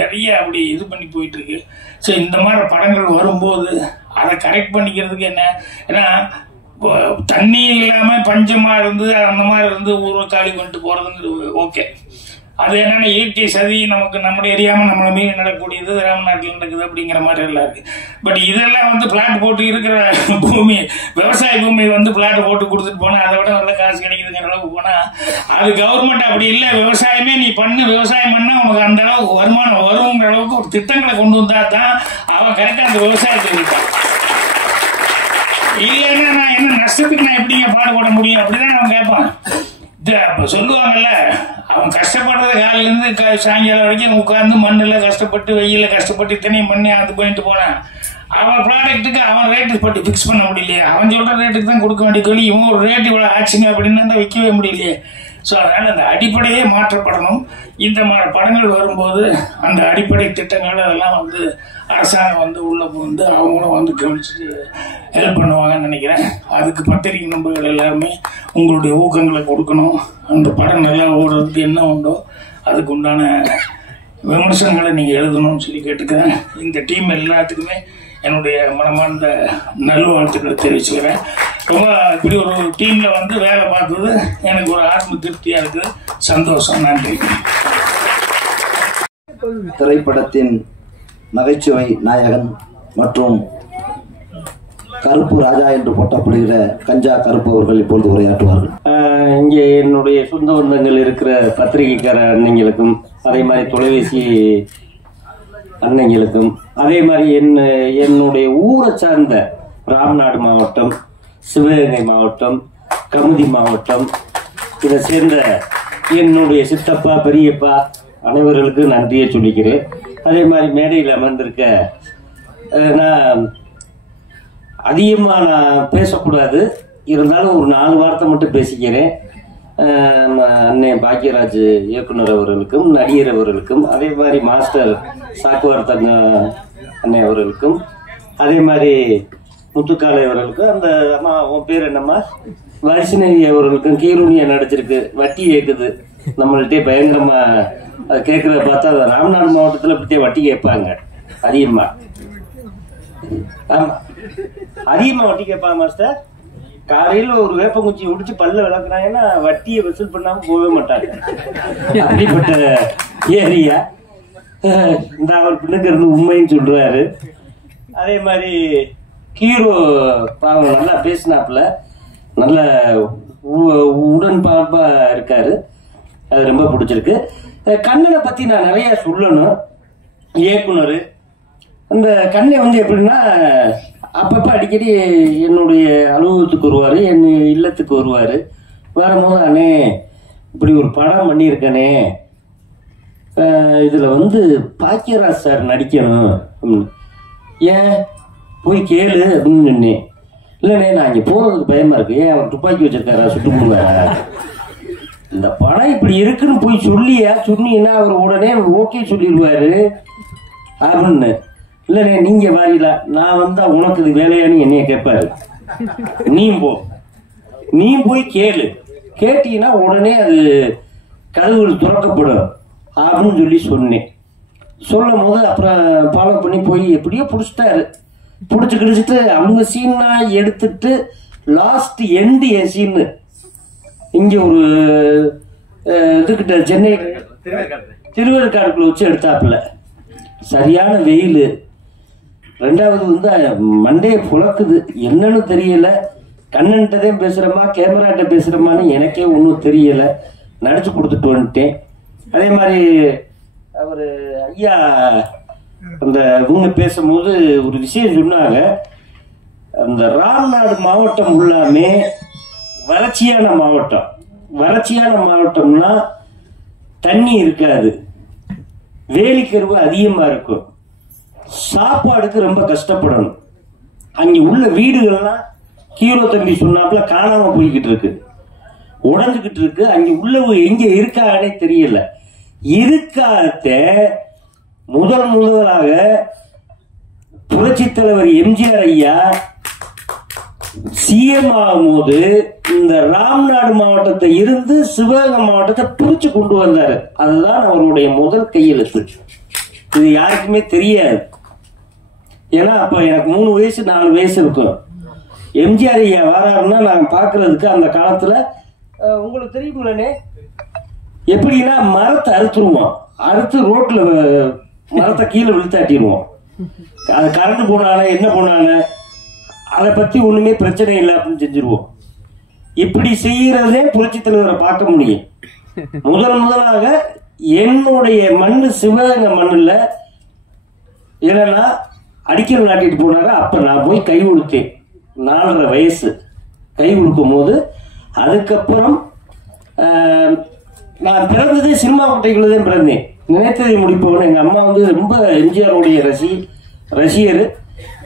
நிறைய அப்படி இது பண்ணி போயிட்டு இருக்கு. ஸோ இந்த மாதிரி படங்கள் வரும்போது அதை கரெக்ட் பண்ணிக்கிறதுக்கு என்ன, ஏன்னா தண்ணி இல்லாமல் பஞ்சமாக இருந்து அந்த மாதிரி ஊரை காலி பண்ணிட்டு போகிறதுங்கிறது ஓகே. அது என்னன்னா இயற்கை சதி நமக்கு நம்முடைய எரியாமல் நம்மளை மீறி நடக்கக்கூடியது ராமநாட்டில் நடக்குது அப்படிங்கிற மாதிரி எல்லாம் இருக்கு. பட் இதெல்லாம் பிளாட் போட்டு இருக்கிற பூமி விவசாய பூமி பிளாட் போட்டு கொடுத்துட்டு போனா அதை விட நல்ல காசு கிடைக்குதுங்கிற அளவுக்கு போனா அது கவர்மெண்ட் அப்படி இல்லை. விவசாயமே நீ பண்ணு, விவசாயம் பண்ணா உனக்கு அந்த அளவுக்கு வருமானம் வருங்கிற அளவுக்கு ஒரு திட்டங்களை கொண்டு வந்தா தான் அவன் கரெக்டா அந்த விவசாயத்தை இருக்கான். இல்லைன்னா நான் என்ன நஷ்டத்துக்கு நான் எப்படிங்க பாடுபட முடியும் அப்படிதான் அவன் கேட்பான். சொல்லுவாங்கல்ல, அவன் கஷ்டப்படுறத காலையிலேருந்து சாயங்காலம் வரைக்கும் உட்காந்து மண்ணில் கஷ்டப்பட்டு வெயில கஷ்டப்பட்டு இத்தனையும் பண்ணி அது பண்ணிட்டு போனான். அவன் ப்ராடக்ட்டுக்கு அவன் ரேட்டு போட்டு ஃபிக்ஸ் பண்ண முடியலையே, அவன் சொல்கிற ரேட்டுக்கு தான் கொடுக்க வேண்டிய சொல்லி இவங்க ஒரு ரேட்டு இவ்வளோ ஆச்சுங்க அப்படின்னு தான் விற்கவே முடியலையே. ஸோ அதனால் அந்த அடிப்படையே மாற்றப்படணும். இந்த மாதிரி படங்கள் வரும்போது அந்த அடிப்படை திட்டங்கள் அதெல்லாம் வந்து அரசாங்கம் வந்து உள்ளே புகுந்து அவங்களும் வந்து கவனிச்சுட்டு ஹெல்ப் பண்ணுவாங்கன்னு நினைக்கிறேன். அதுக்கு பத்திரிகை நண்பர்கள் எல்லாருமே உங்களுடைய ஊக்கங்களை கொடுக்கணும். அந்த படம் நல்லா ஓடுறதுக்கு என்ன உண்டோ அதுக்கு உண்டான விமர்சனங்களை நீங்கள் எழுதணும்னு சொல்லி கேட்டுக்கிறேன். இந்த டீம் எல்லாத்துக்குமே என்னுடைய மனமார்ந்த நல்வாழ்த்துக்களை தெரிவிச்சுக்கிறேன். ரொம்ப இப்படி ஒரு டீமில் வந்து வேலை பார்த்தது எனக்கு ஒரு ஆத்ம திருப்தியாக இருக்குது, சந்தோஷம். நன்றி. திரைப்படத்தின் நகைச்சுவை நாயகன் மற்றும் கருப்பு ராஜா என்று போட்டப்படுகிற கஞ்சா கருப்பு அவர்கள் இப்பொழுது உரையாற்றுவார்கள். இங்கே என்னுடைய சொந்த பந்தங்கள் இருக்கிற பத்திரிகைக்கார அன்னைங்களுக்கும், அதே மாதிரி தொலைபேசி அன்னைங்களுக்கும், அதே மாதிரி என்னுடைய ஊரை சார்ந்த ராம்நாடு மாவட்டம், சிவகங்கை மாவட்டம், கமுதி மாவட்டம் இதை சேர்ந்த என்னுடைய சித்தப்பா பெரியப்பா அனைவர்களுக்கு நன்றியை சொல்லிக்கிறேன். அதே மாதிரி மேடையில் அமர்ந்திருக்க நான் அதிகமாக நான் பேசக்கூடாது, இருந்தாலும் ஒரு 4 வார்த்தை மட்டும் பேசிக்கிறேன். அண்ணன் பாக்கியராஜ் இயக்குனர் அவர்களுக்கும், நடிகர் அவர்களுக்கும், அதே மாதிரி மாஸ்டர் சாக்குவார் தங்க அண்ணன் அவர்களுக்கும், அதே மாதிரி முத்துக்காலை அவர்களுக்கும், அந்த அம்மா உன் பேர் என்னம்மா வைஷ்ணவி அவர்களுக்கும், கீரூனியா நடிச்சிருக்கு வட்டி கேட்குது நம்மள்கிட்டே பயங்கரமா. அதை கேட்கறத பார்த்தா ராமநாடு மாவட்டத்தில் இப்படியே வட்டி கேட்பாங்க அதிகமா. ஆமா, அதிகமா வட்டி கேட்பாங்க மாஸ்டர். காலையில ஒரு வேப்பங்குச்சி உடிச்சு பல்ல விளக்குறாங்கன்னா வட்டியை வசூல் பண்ணாம போகவே மாட்டாங்க. அப்படிப்பட்ட ஏரியா இந்த அவர் பின்னுக்கு இருந்து உண்மைன்னு சொல்றாரு. அதே மாதிரி ஹீரோ பாவம் நல்லா பேசினாப்புல, நல்ல உடன்பாப்பா இருக்காரு, அது ரொம்ப பிடிச்சிருக்கு. கண்ணனை பத்தி நான் நிறைய சொல்லணும். இயக்குனர் அந்த கண்ணை வந்து எப்படின்னா அப்பப்போ அடிக்கடி என்னுடைய அலுவலகத்துக்கு வருவார், என் இல்லத்துக்கு வருவார். வரும்போது அண்ணே இப்படி ஒரு படம் பண்ணியிருக்கனே, இதில் வந்து பாக்கியராஜ் சார் நடிக்கணும், ஏன் போய் கேளு அப்படின்னு சொன்னேன். இல்லைண்ணே நான் இங்கே போகிறதுக்கு பயமாக இருக்கு, ஏன் அவர் துப்பாக்கி வச்சிருக்காரா சுட்டு போடுவாரா, இந்த படம் இப்படி இருக்குன்னு போய் சொன்னீங்கன்னா அவர் உடனே ஓகே சொல்லிடுவாரு அப்படின்னு. இல்லைண்ணே நீங்க வரல, நான் வந்தா உனக்கு இது வேலையான்னு என்னைய கேட்பாரு. நீ போய் கேளு, கேட்டீங்கன்னா உடனே அது கதவுகள் திறக்கப்படும் அப்படின்னு சொல்லி சொன்னேன். சொல்லும் போது அப்புறம் ஃபாலோ பண்ணி போய் எப்படியோ பிடிச்சிட்டாரு. பிடிச்சிட்டு அவங்க சீனா எடுத்துட்டு லாஸ்ட் எண்டு என் சீனு இங்க ஒரு இதுகிட்ட சென்னை திருவேற்காடுக்குள்ள வச்சு எடுத்தாப்புல. சரியான வெயில். ரெண்டாவது வந்து மண்டையை புழக்குது, என்னன்னு தெரியல. கண்ணன்கிட்டதே பேசுறமா கேமராட்ட பேசுறமான்னு எனக்கே ஒன்றும் தெரியல. நடிச்சு கொடுத்துட்டு வந்துட்டேன். அதே மாதிரி அவர் ஐயா அந்த இவங்க பேசும்போது ஒரு விஷயம் சொன்னாங்க, அந்த ராம்நாடு மாவட்டம் உள்ளாமே வறட்சியான மாவட்டம். வறட்சியான மாவட்டம்னா தண்ணி இருக்காது, வேலிக்கருவு அதிகமா இருக்கும், சாப்பாடுக்கு ரொம்ப கஷ்டப்படணும். அங்க உள்ள வீடுகள்லாம் ஹீரோ தம்பி சொன்னாப்புல காணாம போய்கிட்டு இருக்கு, உடஞ்சுக்கிட்டு இருக்கு. அங்க உள்ளவங்க எங்க இருக்காங்கன்னே தெரியல. இருக்காத முதலாக புரட்சி தலைவர் எம்ஜிஆர் ஐயா சிஎம் ஆகும்போது இந்த ராம்நாடு மாவட்டத்தை இருந்து சிவகங்கை மாவட்டத்தை பிரிச்சு கொண்டு வந்தாரு. அதுதான் அவருடைய முதல் கையெழுத்து. இது யாருக்குமே தெரியாது. ஏன்னா அப்ப எனக்கு 3 வயசு 4 வயசு இருக்கும். எம்ஜிஆர் ஐயா வராருன்னா நாங்க பாக்குறதுக்கு அந்த காலத்துல உங்களுக்கு தெரியுங்களே, எப்படின்னா மரத்தை அறுத்துருவோம், அறுத்து ரோட்ல மரத்தை கீழே விழுத்தாட்டிடுவோம். அது கரண்ட் போனால என்ன போனால அதை பத்தி ஒண்ணுமே பிரச்சனை இல்லை அப்படின்னு செஞ்சிருவோம். இப்படி செய்யறதே புரட்சி தலைவரை பார்க்க முடியும். முதலாக என்னுடைய மண்ணு சிவகங்கை மண்ணுல என்னன்னா அடிக்கல் நாட்டிட்டு போனாங்க. அப்ப நான் போய் கை கொடுத்தேன், 4.5 வயசு கை கொடுக்கும் போது. அதுக்கப்புறம் நான் பிறந்ததே சினிமா குட்டைக்குள்ள தான் பிறந்தேன். நினைத்ததை முடிப்பவன். எங்கள் அம்மா வந்து ரொம்ப எம்ஜிஆருடைய ரசிகர்.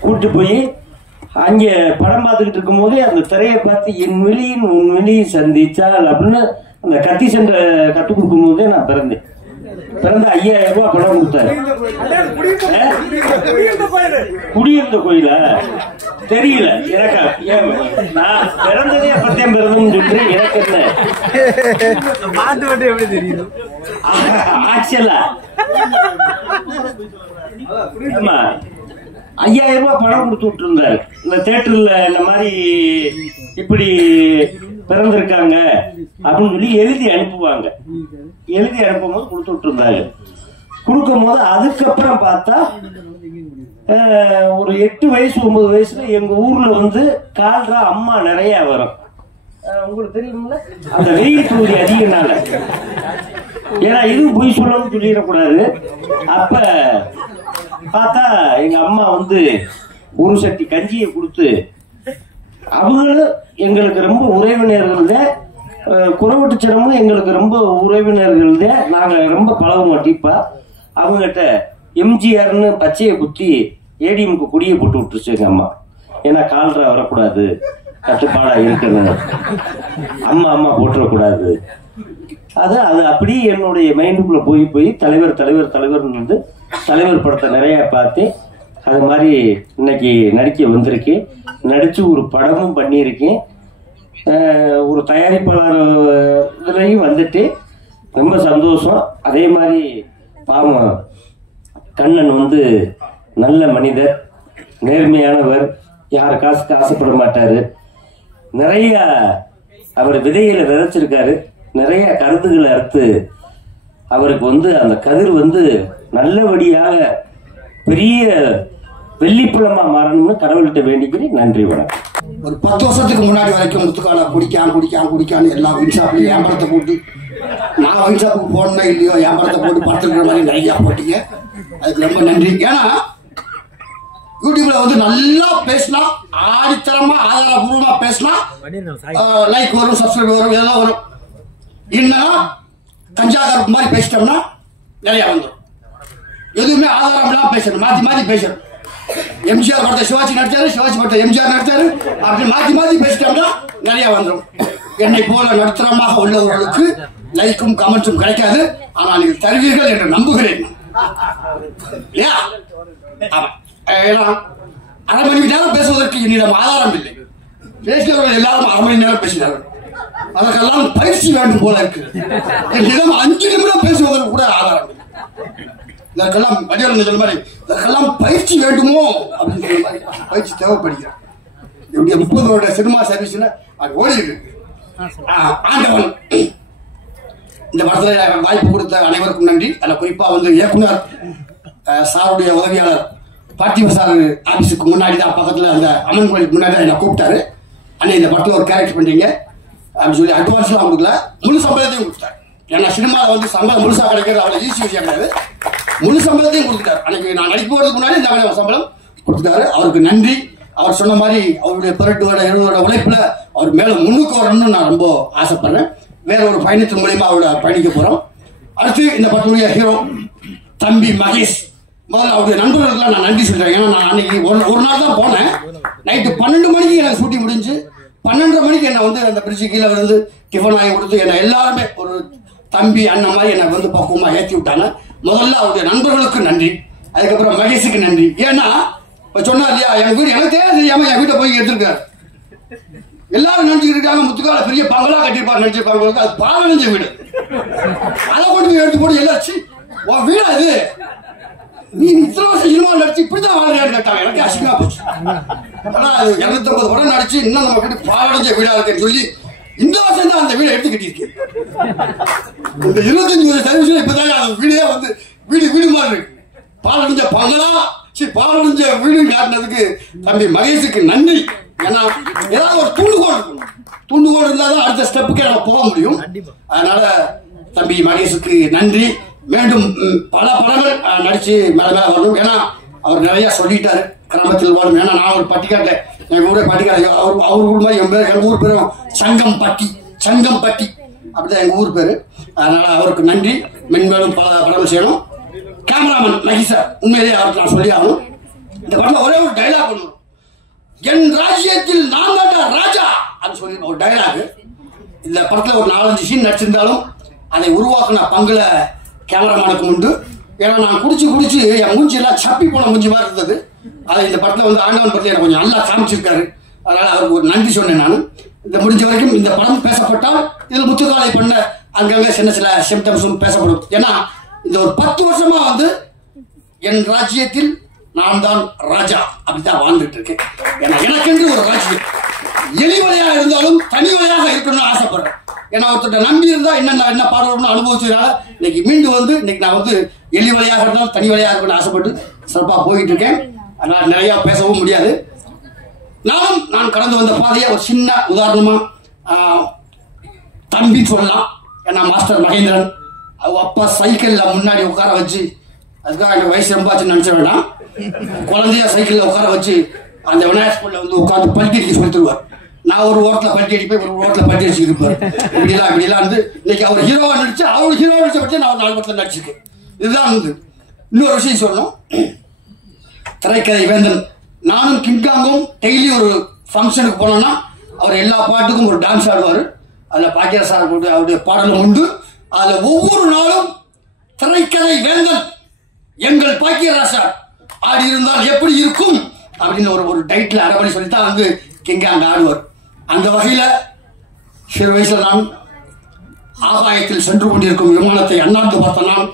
கூப்பிட்டு போய் அங்கே படம் பார்த்துக்கிட்டு இருக்கும்போதே அந்த திரையை பார்த்து என் வெளியின் உன் வெளியை சந்திச்சால் அப்படின்னு அந்த கத்தி சண்டை கற்றுக் கொடுக்கும் போதே நான் பிறந்தேன். பிறந்த 5000 ரூபாய் பணம் கொடுத்தாரு. குடியிருந்த கோயிலா தெரியல எனக்கு. நான் பிறந்ததே அப்பத்தையும் பிறந்தோம்னு சொல்லிட்டு எனக்கு என்ன ஆக்சுவலா 5000 ரூபாய் பணம் கொடுத்து விட்டு இருந்தாரு. இந்த தியேட்டர்ல இந்த மாதிரி இப்படி பிறந்திருக்காங்க அப்படின்னு சொல்லி எழுதி அனுப்புவாங்க. எழுதி அனுப்பும் போது கொடுத்து விட்டு இருந்தாங்க. கொடுக்கும் போது அதுக்கப்புறம் பார்த்தா ஒரு 8 வயசு 9 வயசுல எங்க ஊர்ல வந்து கால்ரா அம்மா நிறைய வரும். உங்களுக்கு தெரியுங்களா? அந்த வெயில் பகுதி அதிகனால. ஏன்னா இது பொய் சொல்லணும்னு சொல்லிடக்கூடாது. அப்ப பார்த்தா எங்க அம்மா வந்து ஒரு சட்டி கஞ்சியை கொடுத்து, அவங்களும் எங்களுக்கு ரொம்ப உறவினர்கள் தான். குறவட்டுச்சனமும் எங்களுக்கு ரொம்ப உறவினர்கள் தான். நாங்க ரொம்ப பழக மாட்டோம்ப்பா. அவங்ககிட்ட எம்ஜிஆர்னு பச்சையை குத்தி ஏடிஎம்க்கு குடியை போட்டு விட்டுருச்சு எங்க அம்மா. ஏன்னா கால்ரா வரக்கூடாது, கட்டுப்பாடா இருக்கணும், அம்மா போட்டுறக்கூடாது. அது அப்படியே என்னுடைய மைண்டுக்குள்ள போய் தலைவர் தலைவர் படத்தை நிறைய பார்த்தேன். அது மாதிரி இன்னைக்கு நடிக்க வந்திருக்கேன். நடிச்சு ஒரு படமும் பண்ணியிருக்கேன். ஒரு தயாரிப்பாளர் இதுலையும் வந்துட்டு ரொம்ப சந்தோஷம். அதே மாதிரி பாவம் கண்ணன் வந்து நல்ல மனிதர், நேர்மையானவர், யார் காசுக்கு ஆசைப்பட மாட்டாரு. நிறைய அவர் விதைகளை விதைச்சிருக்காரு. நிறைய கருத்துக்களை அறுத்து அவருக்கு வந்து அந்த கதிர் வந்து நல்லபடியாக பெரிய வெள்ளிப்பழமா மாறணும்னு கடவுள்கிட்ட வேண்டிக்கிறேன். நன்றி, வணக்கம். ஒரு 10 வருஷத்துக்கு முன்னாடி வரைக்கும் முத்துக்கால குடிக்கான்னு எல்லா ஒயின்ஷாப்லையும் ஏம்பரத்தை போட்டு, நான் ஒயின்ஷாப்புக்கு போனே இல்லையோ ஏம்பரத்தை போட்டு படுத்துக்கிற மாதிரி நிறையா போட்டீங்க. அதுக்கு ரொம்ப நன்றி. ஏன்னா யூடியூப்ல வந்து நல்லா பேசினா, ஆடித்தரமா ஆதாரபூர்வமா பேசினா லைக் வரும், சப்ஸ்கிரைப் வரும், எல்லாம் வரும். இன்னும் கஞ்சாகர் மாதிரி பேசிட்டோம்னா நிறைய வந்துடும். எதுவுமே ஆதாரம் இல்லாம பேசணும், மாத்தி பேசணும். எம்ஜிஆர் படத்தை சிவாஜி நடிச்சாரு, சிவாஜி படத்தை எம்ஜிஆர் நடிச்சாரு, அப்படி மாத்தி பேசிட்டோம்னா நிறைய வந்துடும். என்னை போல நடுத்தரமாக உள்ளவர்களுக்கு லைக்கும் கமெண்ட்ஸும் கிடைக்காது. ஆனால் நீங்கள் தருவீர்கள் என்று நம்புகிறேன். இல்லையா? ஏன்னா 1/2 மணி நேரம் பேசுவதற்கு என்னிடம் ஆதாரம் இல்லை. பேசியவர்கள் எல்லாரும் 1/2 மணி நேரம் பேசினார்கள். அதற்கெல்லாம் பயிற்சி வேண்டும் போல இருக்கு. என்னிடம் 5 நிமிடம் பேசுவதற்கு கூட ஆதாரம் இல்லை. இதற்கெல்லாம் மதியம் சொல்ல மாதிரி இதற்கெல்லாம் பயிற்சி வேண்டுமோ அப்படின்னு சொல்ல மாதிரி பயிற்சி தேவைப்படுகிறார். என்னுடைய 30 வருட சினிமா சர்வீஸ்ல அது ஓடி இருக்கு. ஆண்டவன் இந்த படத்துல வாய்ப்பு கொடுத்த அனைவருக்கும் நன்றி. அதில் குறிப்பா வந்து இயக்குனர் சாருடைய உதவியாளர் பார்த்திப சார் ஆபீஸுக்கு முன்னாடி தான், பக்கத்துல அந்த அம்மன் கோயிலுக்கு முன்னாடி தான் என்ன கூப்பிட்டாரு. அண்ணே இந்த படத்துல ஒரு கேரக்டர் பண்றீங்க அப்படின்னு சொல்லி அட்வான்ஸ்லாம் கொடுக்கல, முழு சம்பளத்தையும் கொடுத்தாரு. ஏன்னா சினிமாவில் வந்து சம்பளம் முழுசா கிடைக்கிறது அவ்வளோ ஈஸி விஷயம் கிடையாது. முழு சம்பளத்தையும் கொடுத்துட்டாரு. அன்னைக்கு நான் நடிப்பு போறதுக்கு முன்னாடி இந்த சம்பளம் கொடுத்துட்டாரு. அவருக்கு நன்றி. அவர் சொன்ன மாதிரி அவருடைய 18 வருட 20 வருட உழைப்புல அவர் மேல முன்னுக்கு வரணும்னு நான் ரொம்ப ஆசைப்படுறேன். வேற ஒரு பயணத்தின் மூலியமா அவரோட பயணிக்க போறோம். அடுத்து இந்த படத்துடைய ஹீரோ தம்பி மகேஷ். முதல்ல அவருடைய நண்பர்களுக்கு நான் நன்றி சொல்றேன். ஏன்னா நான் அன்னைக்கு ஒரு நாள் தான் போனேன். நைட்டு 12 மணிக்கு எனக்கு ஷூட்டிங் முடிஞ்சு 12:30 மணிக்கு என்னை வந்து அந்த பிரிட்ஜு கீழே விழுந்து டிஃபன் வாங்கி கொடுத்து என்னை எல்லாருமே ஒரு தம்பி அண்ணன் மாதிரி என்னை வந்து பக்குவமா ஏற்றி விட்டாங்க. முதல்ல அவருடைய நண்பர்களுக்கு நன்றி. அதுக்கப்புறம் மகேஷுக்கு நன்றி. ஏன்னா சொன்னா இல்லையா, என் வீடு எனக்கு தெரியாம என் வீட்டை போய் எடுத்துருக்காரு. எல்லாரும் நினைச்சுக்கிட்டு இருக்காங்க முத்துக்கால பெரிய பங்களா கட்டிருப்பாரு நினைச்சிருப்பாங்க. அது பாலடைஞ்ச வீடு. அதை கொண்டு போய் எடுத்து போட்டு எல்லாச்சும் உன் வீடு அது, நீ இத்தனை வருஷம் சினிமா நடிச்சு இப்படிதான் வாழ்க்கையான்னு கேட்டாங்க. எனக்கு அசிங்கமா போச்சு. ஆனா அது 250 படம் நடிச்சு இன்னும் நம்ம வீட்டு பாலடைஞ்ச வீடா இருக்குன்னு சொல்லி இந்த வருஷம் தான் அந்த வீடை எடுத்து கட்டியிருக்கேன். இந்த 25 வருஷம் சர்வீஸ்ல இப்பதான் அந்த வீடே வந்து வீடு மாதிரி இருக்கு. பாலடைஞ்ச பங்களா பாலடைஞ்ச வீடு காட்டினதுக்கு தம்பி மகேஷுக்கு நன்றி. ஏன்னா ஏதாவது ஒரு தூண்டுகோடு இருக்கணும். தூண்டுகோடு இருந்தாதான் அடுத்த ஸ்டெப்புக்கே நம்ம போக முடியும். அதனால தம்பி மகேஷுக்கு நன்றி. மீண்டும் பல படங்கள் நடிச்சு மேல வரணும். ஏன்னா அவர் நிறைய சொல்லிட்டாரு கிராமத்தில் வாழும். ஏன்னா நான் ஒரு பட்டிக்காட்டை எங்க ஊரே பட்டிக்காட்டை அவர் ஊர் மாதிரி எங்க ஊர் பேரும் சங்கம்பட்டி. அப்படிதான் எங்கள் ஊர் பேர். அதனால் அவருக்கு நன்றி. மென்மேலும் படம் செய்யணும். கேமராமேன் மகிஷா, உண்மையிலேயே அவருக்கு நான் சொல்லி ஆகணும். இந்த படத்தில் ஒரே ஒரு டைலாக் ஒன்று, என் ராஜ்யத்தில் நான் தாண்டா ராஜா அப்படின்னு சொல்லி ஒரு டைலாக். இந்த படத்தில் ஒரு 4-5 சீன் நடிச்சிருந்தாலும் அதை உருவாக்கின பங்குல கேமராமேனுக்கு உண்டு. ஏன்னா நான் குடிச்சு என் மூஞ்சி எல்லாம் சப்பி போன மூஞ்சி மாதிரி இருந்தது. அதை இந்த படத்தில் வந்து ஆண்டவன் பற்றி எனக்கு கொஞ்சம் நல்லா காமிச்சிருக்காரு. அதனால் அவருக்கு ஒரு நன்றி சொன்னேன். நான் இந்த முடிஞ்ச வரைக்கும் இந்த படம் பேசப்பட்டால் இதில் முத்துக்காலை பண்ண அங்கங்கே சில சிம்டம்ஸும் பேசப்படும். ஏன்னா இந்த ஒரு 10 வருஷமா வந்து என் ராஜ்யத்தில் நான் தான் ராஜா அப்படித்தான் வாழ்ந்துட்டு இருக்கேன். ஏன்னா எனக்கென்று ஒரு ராஜ்யம் எளிவலையாக இருந்தாலும் தனிவலையாக இருக்கணும்னு ஆசைப்படுறேன். ஏன்னா ஒருத்தர் நம்பி இருந்தா என்ன பாடுறோம்னு அனுபவிச்சதுனால இன்னைக்கு மீண்டும் வந்து இன்னைக்கு நான் வந்து எளிவலையாக இருந்தாலும் தனி வலையாக இருக்கணும்னு ஆசைப்பட்டு சிறப்பாக போயிட்டு இருக்கேன். அதனால் நிறையா பேசவும் முடியாது. நான் கடந்து வந்த பாதையை ஒரு சின்ன உதாரணமா தம்பி சொல்லலாம். ஏன்னா மாஸ்டர் மகேந்திரன் அப்பா சைக்கிள்ல முன்னாடி உட்கார வச்சு, அதுக்காக எனக்கு வயசு ரொம்ப ஆச்சுன்னு நினைச்ச வேண்டாம், குழந்தைய சைக்கிள்ல உட்கார வச்சு அந்த விநாயகர் ஸ்கூல்ல வந்து உட்காந்து பல்ட்டி அடிக்க சொல்லி தருவார். நான் ஒரு ஓரத்தில் பல்ட்டி அடிப்பேன், ஒரு ஓரத்தில் பல்ட்டி அடிச்சு இருப்பார். இப்படிலாம் வந்து இன்னைக்கு அவர் ஹீரோவா நடிச்சு, அவர் ஹீரோவா நடிச்ச வச்சு நான் 4 படத்தில் நடிச்சிருக்கேன். இதுதான் வந்து இன்னொரு விஷயம் சொல்லணும். திரைக்கதை வேந்தன் நானும் கிங்காங்கும் டெய்லி ஒரு ஃபங்க்ஷனுக்கு போனோம்னா அவர் எல்லா பாட்டுக்கும் ஒரு டான்ஸ் ஆடுவார். அதில் பாக்கிய சார் அவருடைய பாடலும் உண்டு. அதில் ஒவ்வொரு நாளும் திரைக்கதை வேந்தன் எங்கள் பாக்கியராசா ஆடி இருந்தால் எப்படி இருக்கும் அப்படின்னு ஒரு டைட்டில் அரைமணி சொல்லித்தான் வந்து கிங்காங்க ஆடுவார். அந்த வகையில் சிறு வயசில் நான் ஆகாயத்தில் சென்று கொண்டிருக்கும் விமானத்தை அண்ணாந்து பார்த்த நான்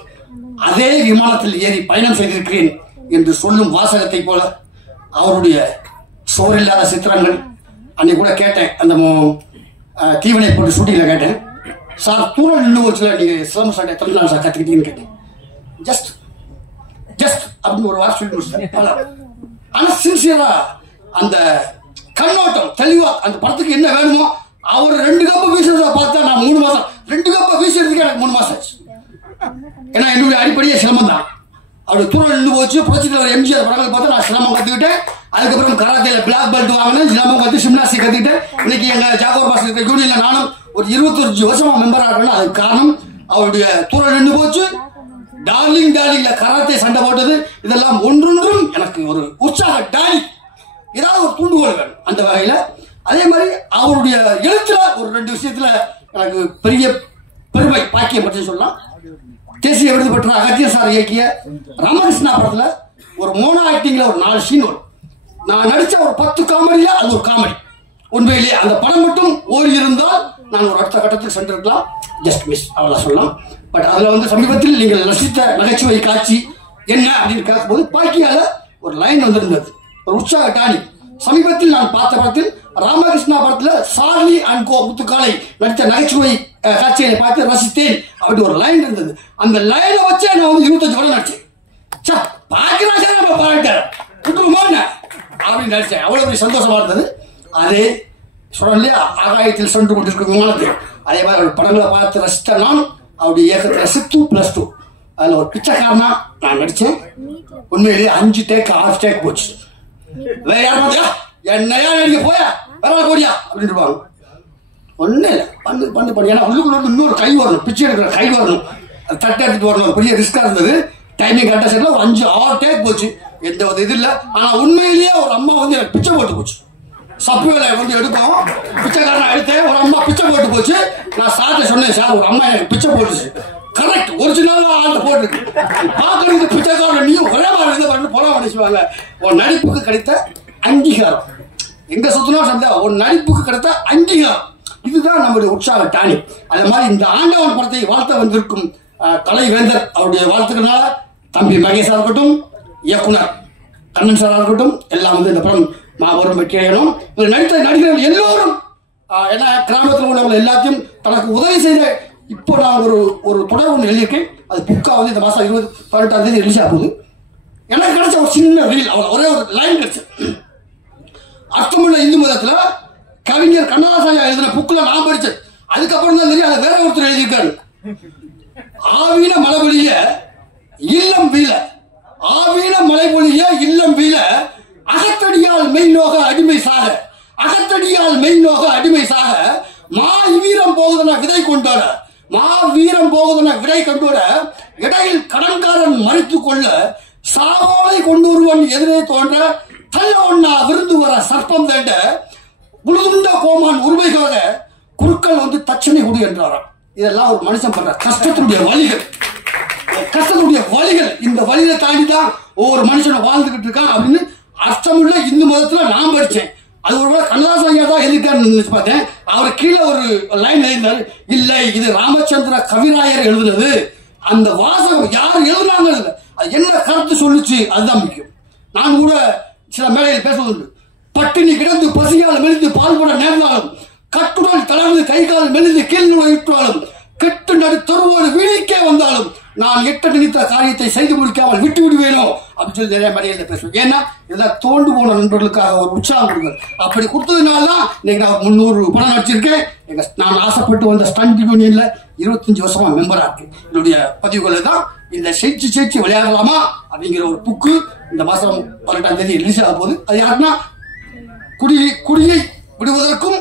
அதே விமானத்தில் ஏறி பயணம் செய்திருக்கிறேன் என்று சொல்லும் வாசகத்தை போல அவருடைய சோறில்லாத சித்திரங்கள். அன்னைக்கு கூட கேட்டேன், அந்த தீவனை போட்டு ஷூட்டிங்கில் கேட்டேன், சார் தூரம் நின்று வச்சுல நீங்கள் சிலம்பு சாட்டை எத்தனை நாள் சார் கற்றுக்கிட்டீங்கன்னு கேட்டேன். ஜஸ்ட் அப்படின்னு ஒரு வார்த்தை சொல்லி முடிச்சிட்டேன். ஆனால் சின்சியரா அந்த கண்ணோட்டம் தெளிவா அந்த படத்துக்கு என்ன வேணுமோ அவர் 2 கப்பு வீசுறத பார்த்தா நான் 3 மாசம் 2 கப்பு வீசுறதுக்கு எனக்கு 3 மாசம் ஆச்சு. ஏன்னா என்னுடைய அடிப்படையே சிலம்பம் தான். அவருடைய தூரம் நின்று போச்சு. புரட்சித்தலைவர் எம்ஜிஆர் படங்கள் பார்த்து நான் சிலம்பம் கற்றுக்கிட்டேன். அதுக்கப்புறம் கராத்தேல பிளாக் பெல்ட் வாங்கினேன், சிலம்பம் கற்று ஜிம்னாஸ்டிக் கற்றுக்கிட்டேன். இன்னைக்கு எங்கள் ஜாகோர் பாஸ் இருக்கிற யூனியன்ல நானும் ஒரு 25 வருஷமா மெம்பராக இருக்கேன். அதுக்கு காரணம் அவருடைய தூரம் நின்று போச்சு, டார்லிங்ல கராத்தே சண்டை போட்டது, இதெல்லாம் ஒன்றொன்றும் எனக்கு ஒரு உற்சாக டாலி, ஏதாவது ஒரு தூண்டுகோல் வேணும். அந்த வகையில அதே மாதிரி அவருடைய எழுத்துல ஒரு 2 விஷயத்துல எனக்கு பெரிய பெருமை பாக்கியம் பற்றி சொல்லலாம். தேசிய விருது பெற்ற அகத்திய சார் இயக்கிய ராமகிருஷ்ணா படத்துல ஒரு மோனோ ஆக்டிங்ல ஒரு 4 சீன் வரும். நான் நடிச்ச ஒரு 10 காமெடியில அது ஒரு காமெடி. உண்மையிலேயே அந்த படம் மட்டும் ஓடி இருந்தால் நான் ஒரு அடுத்த கட்டத்தில் சென்றிருக்கலாம். ஜஸ்ட் மிஸ் அவ்வளோ சொல்லலாம். பட் அதுல வந்து சமீபத்தில் நீங்கள் ரசித்த நகைச்சுவை காட்சி என்ன அப்படின்னு கேட்கும்போது பாக்கியால ஒரு லைன் வந்திருந்தது, ஒரு உற்சாக டானி. சமீபத்தில் நான் பார்த்த படத்தில் ராமகிருஷ்ணா படத்துல சார்லி அண்ட் கோ முத்துக்காலை நடித்த நகைச்சுவை காட்சியை பார்த்து ரசித்தேன் அப்படி ஒரு லைன் இருந்தது. அந்த லைனை வச்சே நான் வந்து 25 படம் நடிச்சேன். பாக்கியராஜன் நம்ம பாராட்டார் அப்படின்னு நடிச்சேன். அவ்வளவு சந்தோஷமா இருந்தது. அதே சொல்லலையே ஆகாயத்தில் சென்று கொண்டிருக்கும் விமானத்தில் அதே மாதிரி ஒரு படங்களை பார்த்து ரசித்த நான் அவருடைய இயக்கத்தில் சித்து +2 அதில் ஒரு பிச்சைக்காரனா நான் நடித்தேன். உண்மையிலேயே 5 டேக் 6 டேக் போச்சு. வேற யார் பார்த்தியா என்னையா நடிக்க போயா வேற போடியா அப்படின்னு இருப்பாங்க. ஒன்றும் இல்லை, பண்ணு ஏன்னா உள்ளுக்குள்ள இன்னொரு கை வரணும், பிச்சை எடுக்கிற கை வரணும், தட்டை எடுத்துட்டு வரணும். பெரிய ரிஸ்காக இருந்தது. டைமிங் கரெக்டாக சரியில்லை. ஒரு 5-6 டேக் போச்சு. எந்த ஒரு இது இல்லை. ஆனால் உண்மையிலேயே ஒரு அம்மா வந்து எனக்கு பிச்சை போட்டு போச்சு. சப்பு வேலை வந்து எடுப்போம், பிச்சைக்காரன் எடுத்தேன். ஒரு அம்மா பிச்சை போட்டு போச்சு. நான் சார்ட்ட சொன்னேன், சார் ஒரு அம்மா எனக்கு பிச்சை போட்டுச்சு. கரெக்ட், ஒரிஜினல் ஆள்கிட்ட போட்டுருக்கு. பார்க்கறதுக்கு பிச்சைக்காரன் நீயும் ஒரே மாதிரி இருந்த பண்ணு போல நினைச்சுவாங்க. உன் நடிப்புக்கு கிடைத்த அங்கீகாரம் எங்க சுத்தினா சந்தா உன் நடிப்புக்கு கிடைத்த அங்கீகாரம், இதுதான் நம்முடைய உற்சாக டானி. அதே மாதிரி இந்த ஆண்டவன் படத்தை வாழ்த்த வந்திருக்கும் கலைவேந்தர் அவருடைய வாழ்த்துக்கனால தம்பி மகேஷா இருக்கட்டும், இயக்குனர் கண்ணன் சாரா இருக்கட்டும், எல்லாம் வந்து இந்த படம் மாபெரும் வெற்றி அடையணும். இதில் நடித்த நடிகர்கள் எல்லோரும் ஏன்னா கிராமத்தில் உள்ளவங்க எல்லாத்தையும் தனக்கு உதவி செய்த. இப்போ நான் ஒரு தொடர் ஒன்று எழுதியிருக்கேன். அது புக்கா வந்து இந்த மாதம் 18ஆம் தேதி ரிலீஸ் ஆகுது. எனக்கு கிடைச்ச ஒரு சின்ன ரீல், அவள் ஒரே ஒரு லைன் கிடைச்சது. அர்த்தமுள்ள இந்து மதத்தில் கவிஞர் கண்ணதாசன் எழுதின புக்கில் நான் படித்தேன். அதுக்கப்புறம் தான் தெரியும் அதை வேற ஒருத்தர் எழுதியிருக்காரு. ஆவீன மழை பொழிய இல்லம் வீழ, ஆவீன மழை பொழிய இல்லம் வீழ, அகத்தடியால் மெய்நோக அடிமை சாக, அகத்தடியால் மெய்நோக அடிமை சாக, மா வீரம் போகுதுன்னா விதை கொண்டாட, மா வீரம் போகுதுன்னா விடை கொண்டோட, இடையில் கடன்காரன் மறித்து கொள்ள சாவோலை கொண்டு வருவன் எதிரே தோன்ற, தள்ள ஒன்னா விருந்து வர சர்ப்பம் தேண்ட, உழுதுண்ட கோமான் உரிமைக்காக குருக்கள் வந்து தட்சணை கொடு என்றாராம். இதெல்லாம் ஒரு மனுஷன் பண்ற கஷ்டத்துடைய வழிகள், கஷ்டத்துடைய வழிகள். இந்த வழியை தாண்டி தான் ஒவ்வொரு மனுஷனை வாழ்ந்துகிட்டு இருக்கான் அப்படின்னு அர்த்தமுள்ள இந்து மதத்துல நான் படிச்சேன். அது ஒருவேளை கண்ணதாசன் ஐயா தான் எழுதிட்டாருன்னு நினைச்சு பார்த்தேன். அவர் கீழே ஒரு லைன் எழுதினாரு, இல்லை இது ராமச்சந்திர கவிராயர் எழுதுனது, அந்த வாசகம் யார் எழுதுனாங்க, அது என்ன கருத்து சொல்லுச்சு அதுதான் முக்கியம். நான் கூட சில மேடையில் பேசுவது, பட்டினி கிடந்து பசியால் மெலிந்து பால்பட நேர்ந்தாலும், கட்டுடன் தளர்ந்து கை கால் மெலிந்து கீழ் நுழையிட்டாலும், கெட்டு நடு தொருவோடு வீணிக்கே வந்தாலும் நான் எட்ட நினைத்த காரியத்தை செய்து முடிக்காமல் விட்டு விடுவேனோ அப்படின்னு சொல்லி நிறைய மேடையில் பேசுவேன். ஏன்னா இதெல்லாம் தோண்டு போன நண்பர்களுக்காக ஒரு உற்சாகம் கொடுங்க. அப்படி கொடுத்ததுனால தான் இன்னைக்கு நான் 300 படம் நடிச்சிருக்கேன். நான் ஆசைப்பட்டு வந்த ஸ்டண்ட் யூனியன்ல 25 வருஷமா மெம்பரா இருக்கு. என்னுடைய பதிவுகளை தான் இந்த செஞ்சு விளையாடலாமா அப்படிங்கிற ஒரு புக்கு இந்த மாசம் 18ஆம் தேதி ரிலீஸ் ஆக போகுது. அது யாருன்னா குடியை விடுவதற்கும்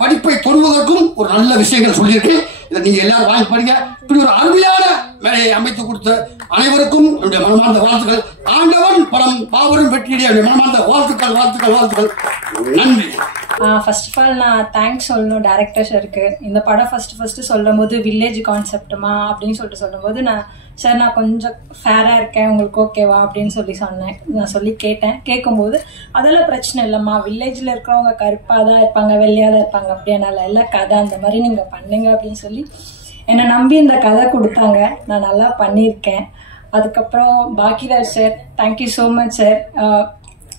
படிப்பை தொடுவதற்கும் ஒரு நல்ல விஷயங்கள் சொல்லியிருக்கேன். இதை நீங்க எல்லாரும் வாங்கி படிங்க. இப்படி ஒரு அருமையான வேலையை அமைத்து கொடுத்த அனைவருக்கும் என்னுடைய மனமார்ந்த வாழ்த்துக்கள். ஆண்டவன் படம் பாவரும் வெற்றியுடைய மனமார்ந்த வாழ்த்துக்கள் வாழ்த்துக்கள் வாழ்த்துக்கள். நன்றி. ஃபர்ஸ்ட் ஆஃப் ஆல் நான் தேங்க்ஸ் சொல்லணும் டைரக்டர் சாருக்கு. இந்த படம் ஃபர்ஸ்ட் சொல்லும் போது வில்லேஜ் கான்செப்டுமா அப்படின்னு சொல்லும் போது நான் கொஞ்சம் ஃபேரா இருக்கேன், உங்களுக்கு ஓகேவா அப்படின்னு சொன்னேன். நான் சொல்லி கேட்கும்போது அதெல்லாம் பிரச்சனை இல்லைம்மா, வில்லேஜ்ல இருக்கிறவங்க கருப்பாக தான் இருப்பாங்க, வெள்ளையாக தான் இருப்பாங்க, அப்படியானால எல்லாம் கதை அந்த மாதிரி நீங்க பண்ணுங்க அப்படின்னு சொல்லி என்னை நம்பி இந்த கதை கொடுத்தாங்க. நான் நல்லா பண்ணியிருக்கேன். அதுக்கப்புறம் Bhagyaraj sir, thank you so much sir.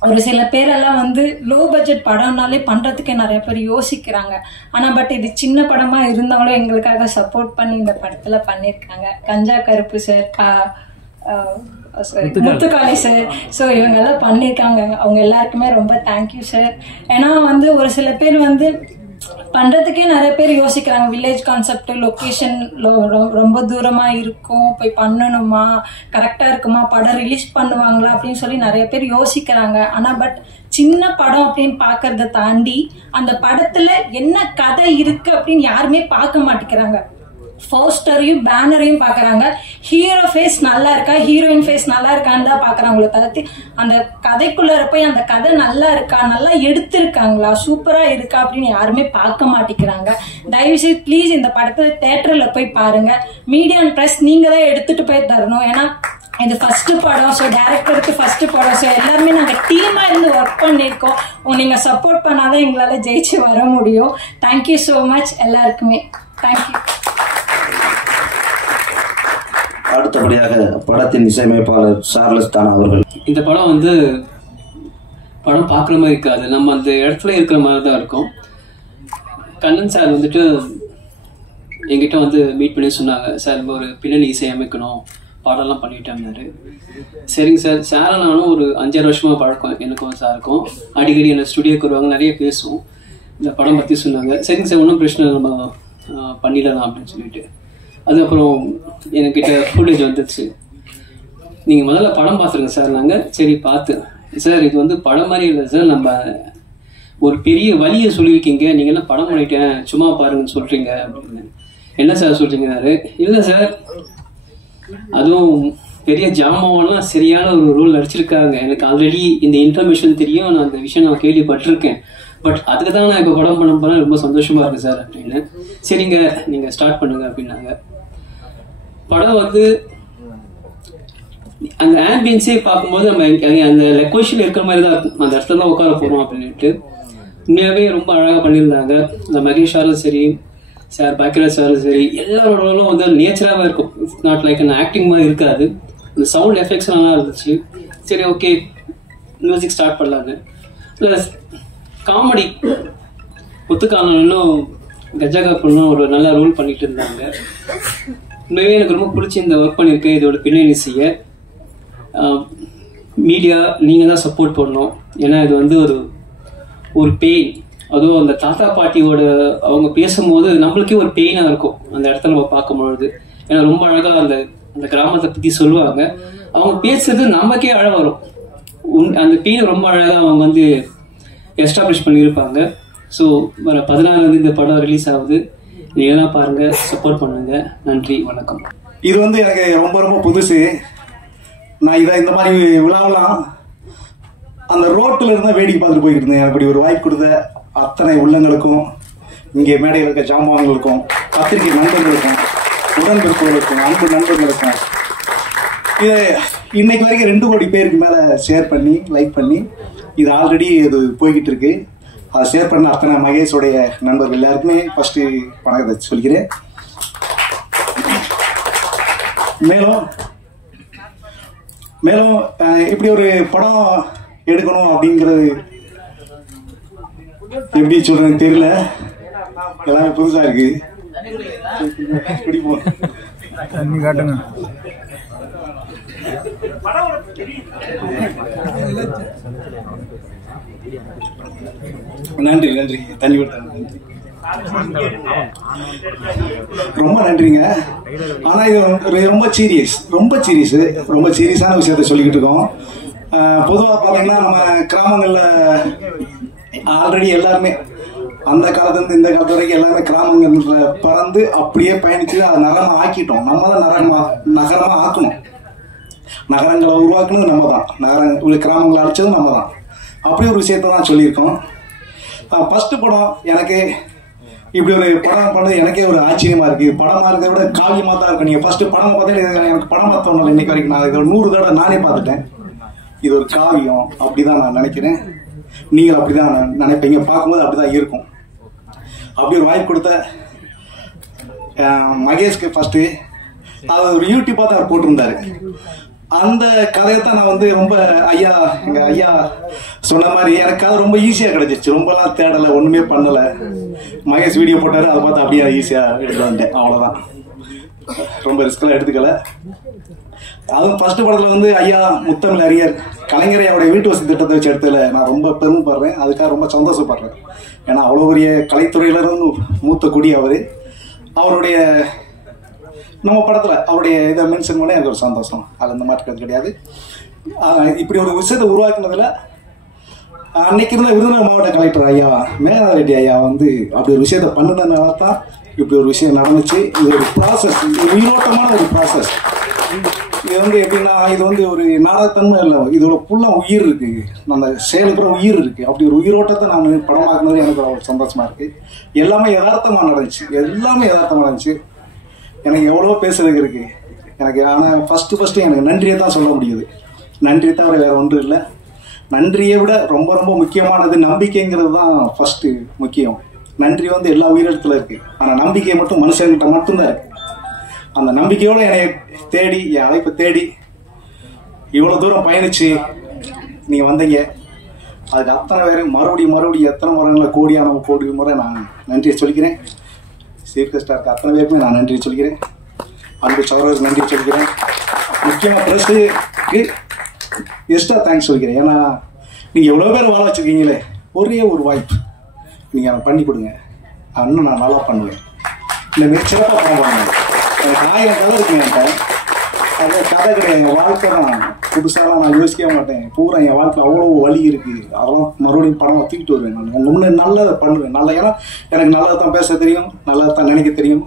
ஒரு சில பேரெல்லாம் லோ பட்ஜெட் படம்னாலே பண்றதுக்கே நிறைய பேர் யோசிக்கிறாங்க. ஆனா பட் இது சின்ன படமா இருந்தாலும் எங்களுக்காக சப்போர்ட் பண்ணி இந்த படத்துல பண்ணிருக்காங்க. கஞ்சா கருப்பு சார், முத்துக்காளி சார், ஸோ இவங்க எல்லாம் பண்ணிருக்காங்க. அவங்க எல்லாருக்குமே ரொம்ப தேங்க்யூ சார். ஏன்னா ஒரு சில பேர் பண்றதுக்கே நிறைய பேர் யோசிக்கிறாங்க. வில்லேஜ் கான்செப்ட், லொகேஷன் ரொம்ப தூரமா இருக்கும், போய் பண்ணணுமா, கரெக்டா இருக்குமா, படம் ரிலீஸ் பண்ணுவாங்களா அப்படின்னு சொல்லி நிறைய பேர் யோசிக்கிறாங்க. ஆனா பட் சின்ன படம் அப்படின்னு பாக்குறத தாண்டி அந்த படத்துல என்ன கதை இருக்கு அப்படின்னு யாருமே பார்க்க மாட்டேங்கிறாங்க. போஸ்டரையும் பேனரையும் பாக்குறாங்க. ஹீரோ ஃபேஸ் நல்லா இருக்கா, ஹீரோயின் ஃபேஸ் நல்லா இருக்கான்னு தான் பாக்குறாங்களோ தவிர்த்து அந்த கதைக்குள்ள போய் அந்த கதை நல்லா இருக்கா, நல்லா எடுத்திருக்காங்களா, சூப்பரா இருக்கா அப்படின்னு யாருமே பார்க்க மாட்டேங்கிறாங்க. தயவுசெய்து ப்ளீஸ் இந்த படத்தை தியேட்டர்ல போய் பாருங்க. மீடியா அண்ட் பிரஸ் நீங்க தான் எடுத்துட்டு போய் தரணும். ஏன்னா இது ஃபர்ஸ்ட் படம், ஸோ டேரக்டருக்கு ஃபர்ஸ்ட் படம், ஸோ எல்லாருமே நாங்கள் டீமா இருந்து ஒர்க் பண்ணியிருக்கோம். நீங்க சப்போர்ட் பண்ணாதான் எங்களால ஜெயிச்சு வர முடியும். தேங்க்யூ ஸோ மச் எல்லாருக்குமே. தேங்க்யூ. அடுத்தபடியாக படத்தின் இசையமைப்பாளர் சார்லஸ் தானா அவர்கள். இந்த படம் படம் பார்க்குற மாதிரி இருக்காது, நம்ம அந்த இடத்துல இருக்கிற மாதிரி தான் இருக்கும். கண்ணன் சார் எங்கிட்ட மீட் பண்ணி சொன்னாங்க, சார் ஒரு பின்னணி இசை அமைக்கணும், பாடலாம் பண்ணிட்டேன்னாரு. சரிங்க சார். சாரை நானும் ஒரு 5-6 வருஷமா பழக்கம் எனக்கும் சாருக்கும். அடிக்கடி என்ன ஸ்டுடியோக்கு வருவாங்க, நிறைய பேசுவோம். இந்த படம் பற்றி சொன்னாங்க. சரிங்க சார், ஒன்றும் பிரச்சனை நம்ம பண்ணிடலாம் அப்படின்னு சொல்லிட்டு அதுக்கப்புறம் என்கிட்ட ஃபுட்டேஜ் வந்துச்சு. நீங்கள் முதல்ல படம் பார்த்துருங்க சார். நாங்கள் சரி பார்த்து, சார் இது படம் மாதிரி இல்லை சார், நம்ம ஒரு பெரிய வழியை சொல்லியிருக்கீங்க, நீங்கள் என்ன படம் பண்ணிட்டேன் சும்மா பாருங்கன்னு சொல்கிறீங்க அப்படின்னு. என்ன சார் சொல்கிறீங்கன்னாரு. இல்லை சார், அதுவும் பெரிய ஜாமாவெல்லாம் சரியான ஒரு ரோல் நடிச்சிருக்காங்க, எனக்கு ஆல்ரெடி இந்த இன்ஃபர்மேஷன் தெரியும், நான் அந்த விஷயம் நான் கேள்விப்பட்டிருக்கேன், பட் அதுக்கு தான் நான் இப்போ படம் பண்ண போனால் ரொம்ப சந்தோஷமா இருக்கு சார் அப்படின்னு. சரிங்க, நீங்கள் ஸ்டார்ட் பண்ணுங்க அப்படின்னாங்க. படம் அந்த ஆம்பியன்ஸே பார்க்கும்போது நம்ம அந்த லொகேஷன் இருக்கிற மாதிரி தான் இருக்கும், அந்த இடத்துல தான் உட்கார போகிறோம் அப்படின்ட்டு. உண்மையாகவே ரொம்ப அழகாக பண்ணியிருந்தாங்க. இந்த மகேஷ் சாரும் சரி, சார் பாக்கியராஜ் சாரும் சரி, எல்லாரோட நேச்சராகவே இருக்கும். இட்ஸ் நாட் லைக் அந்த ஆக்டிங் மாதிரி இருக்காது. அந்த சவுண்ட் எஃபெக்ட்ஸ் நல்லா இருந்துச்சு. சரி ஓகே மியூசிக் ஸ்டார்ட் பண்ணலான்னு. ப்ளஸ் காமெடி முத்துக்காலனும் கஜாகாப்பனும் ஒரு நல்ல ரோல் பண்ணிட்டு இருந்தாங்க. உண்மையே எனக்கு ரொம்ப பிடிச்சி இந்த ஒர்க் பண்ணியிருக்கேன். இதோட பின்னணி செய்ய மீடியா நீங்கள் தான் சப்போர்ட் பண்ணணும். ஏன்னா இது ஒரு பெயின், அதுவும் அந்த தாத்தா பாட்டியோட அவங்க பேசும்போது நம்மளுக்கே ஒரு பெயினாக இருக்கும் அந்த இடத்துல நம்ம பார்க்கும்பொழுது. ஏன்னா ரொம்ப அழகாக அந்த கிராமத்தை பற்றி சொல்லுவாங்க. அவங்க பேசுறது நமக்கே அழ வரும். அந்த பெயினை ரொம்ப அழகாக அவங்க எஸ்டாப்ளிஷ் பண்ணியிருப்பாங்க. ஸோ வர 14 இந்த படம் ரிலீஸ் ஆகுது. நீங்களாம் பாருங்க, சப்போர்ட் பண்ணுங்க. நன்றி, வணக்கம். இது வந்து எனக்கு ரொம்ப ரொம்ப புதுசு. நான் இதை இந்த மாதிரி விழாவெல்லாம் அந்த ரோட்டில் இருந்தால் வேடிக்கை பார்த்துட்டு போய்கிட்டு இருந்தேன். அப்படி ஒரு வாய்ப்பு கொடுத்த அத்தனை உள்ளங்களுக்கும், இங்கே மேடையில் இருக்க ஜாம்பவான்களுக்கும், பத்திரிகை நண்பர்களுக்கும், உடன்பிறப்புகளுக்கும், அன்பு நண்பர்களுக்கும், இது இன்னைக்கு வரைக்கும் 2 கோடி பேருக்கு மேலே ஷேர் பண்ணி லைக் பண்ணி இது ஆல்ரெடி இது போய்கிட்டு இருக்கு. அதை ஷேர் பண்ண அத்தனை மகேஷோடைய நண்பர்கள் எல்லாருக்குமே ஃபஸ்ட்டு வணக்கத்தை சொல்கிறேன். மேலும் மேலும் இப்படி ஒரு படம் எடுக்கணும் அப்படிங்கிறது எப்படி சொல்றேன்னு தெரியல, எல்லாமே புதுசா இருக்கு. காட்டுங்க. நன்றி நன்றி, தண்ணி விட்டாங்க. ரொம்ப நன்றிங்க. ஆனா இது ரொம்ப சீரியஸான விஷயத்த சொல்லிக்கிட்டு இருக்கோம். பொதுவாக பார்த்தீங்கன்னா நம்ம கிராமங்களில் ஆல்ரெடி எல்லாருமே அந்த காலத்துலேருந்து இந்த காலத்து வரைக்கும் எல்லாமே கிராமங்களில் பறந்து அப்படியே பயணிச்சு அதை நகரமாக ஆக்கிட்டோம். நம்ம தான் நகரமாக ஆக்கணும். நகரங்களை உருவாக்குனது நம்ம தான், கிராமங்களை அழிச்சதும் நம்ம தான். அப்படி ஒரு விஷயத்த தான் சொல்லியிருக்கோம். ஃபர்ஸ்ட் படம் எனக்கு இப்படி ஒரு படம் பண்ணது எனக்கே ஒரு ஆச்சரியமா இருக்கு. படமா இருக்கிறத விட காவியமா தான் இருக்கு. நீங்க ஃபர்ஸ்ட் படம் பார்த்தா எனக்கு படமா தோணல. இன்னைக்கு வரைக்கும் நான் இதை 100 தடவை நானே பார்த்துட்டேன். இது ஒரு காவியம் அப்படிதான் நான் நினைக்கிறேன். நீங்கள் அப்படிதான் நினைப்பீங்க, பார்க்கும்போது அப்படிதான் இருக்கும். அப்படி ஒரு வாய்ப்பு கொடுத்த மகேஷ்க்கு ஃபர்ஸ்ட் அது ஒரு யூடியூப்பா தான் போட்டிருந்தாரு. அந்த கதையை தான் நான் வந்து ரொம்ப எங்க ஐயா சொன்ன மாதிரி எனக்கு அது ரொம்ப ஈஸியா கிடைச்சிருச்சு. ரொம்பலாம் தேடலை, ஒண்ணுமே பண்ணல. மகேஷ் வீடியோ போட்டாரு, அதை பார்த்து அப்படியே ஈஸியா எடுத்து வந்தேன். அவ்வளவுதான், ரொம்ப ரிஸ்கெல்லாம் எடுத்துக்கல. அதுவும் ஃபர்ஸ்ட் படத்துல வந்து ஐயா முத்தமிழ் அறிஞர் கலைஞரை அவருடைய வீட்டு வசதி திட்டத்தை வச்சு எடுத்ததுல நான் ரொம்ப பெருமைப்படுறேன். அதுக்காக ரொம்ப சந்தோஷப்படுறேன். ஏன்னா அவ்வளோ பெரிய கலைத்துறையில இருந்து மூத்த குடி அவருடைய நம்ம படத்துல அவருடைய இதை மென்ஷன் பண்ண எனக்கு ஒரு சந்தோஷம். அது இந்த மாதிரி கிடையாது. இப்படி ஒரு விஷயத்தை உருவாக்குனதுல அன்னைக்கு இருந்த விருதுநகர் மாவட்ட கலெக்டர் ஐயா மேகநாத ரெட்டி ஐயா வந்து அப்படி ஒரு விஷயத்த பண்ணினதுனால தான் இப்படி ஒரு விஷயம் நடந்துச்சு. இது ஒரு ப்ராசஸ், உயிரோட்டமான ஒரு ப்ராசஸ். இது வந்து எப்படின்னா, இது வந்து ஒரு நாடகத்தன்மை இல்லை, இதோட ஃபுல்லாக உயிர் இருக்கு. அந்த செயலுக்குற உயிர் இருக்கு. அப்படி ஒரு உயிரோட்டத்தை நான் படமாக்குனது எனக்கு ஒரு சந்தோஷமா இருக்கு. எல்லாமே யதார்த்தமாக நடந்துச்சு. எனக்கு எவ்வளவோ பேசுறதுக்கு இருக்கு எனக்கு. ஆனால் ஃபர்ஸ்ட் எனக்கு நன்றியை தான் சொல்ல முடியுது. நன்றியை தவிர வேற ஒன்றும் இல்லை. நன்றியை விட ரொம்ப ரொம்ப முக்கியமானது நம்பிக்கைங்கிறது தான் ஃபர்ஸ்ட் முக்கியம். நன்றி வந்து எல்லா உயிரிழத்துல இருக்கு. ஆனால் நம்பிக்கை மட்டும் மனுஷன்கிட்ட மட்டும்தான் இருக்கு. அந்த நம்பிக்கையோட என்னை தேடி, என் அழைப்பை தேடி இவ்வளவு தூரம் பயணிச்சு நீங்க வந்தீங்க. அதுக்கு அத்தனை பேரும் மறுபடியும் எத்தனை முறைங்கள கோடி முறை நான் நன்றியை சொல்லிக்கிறேன். சீஃப் கெஸ்டா இருக்க அத்தனை பேருக்குமே நான் நன்றி சொல்லிக்கிறேன். அன்பு சகோதரருக்கு நன்றி சொல்லிக்கிறேன். முக்கியமாக பிரஸுக்கு எக்ஸ்ட்ரா தேங்க்ஸ் சொல்லிக்கிறேன். ஏன்னா நீங்கள் எவ்வளோ பேர் வாழ வச்சுருக்கீங்களே, ஒரே ஒரு வாய்ப்பு நீங்கள் எனக்கு பண்ணி கொடுங்க. இன்னும் நான் நல்லா பண்ணுவேன். இந்த மிக சிறப்பாக படம் பண்ணுவேன். எனக்கு 1000 கதை இருக்குங்க. என்கிட்ட அது கதை கிடையாது. எங்கள் வாழ்க்கை தான். புதுசாலாம் நான் யோசிக்கவே மாட்டேன். பூரா என் வாழ்க்கையில் அவ்வளோ வலி இருக்குது. அதெல்லாம் மறுபடியும் படம் தூக்கிட்டு வருவேன். நான் உங்கள் முன்னே நல்லதை பண்ணுவேன். ஏன்னா எனக்கு நல்லதை தான் பேச தெரியும், நல்லதை தான் நினைக்க தெரியும்.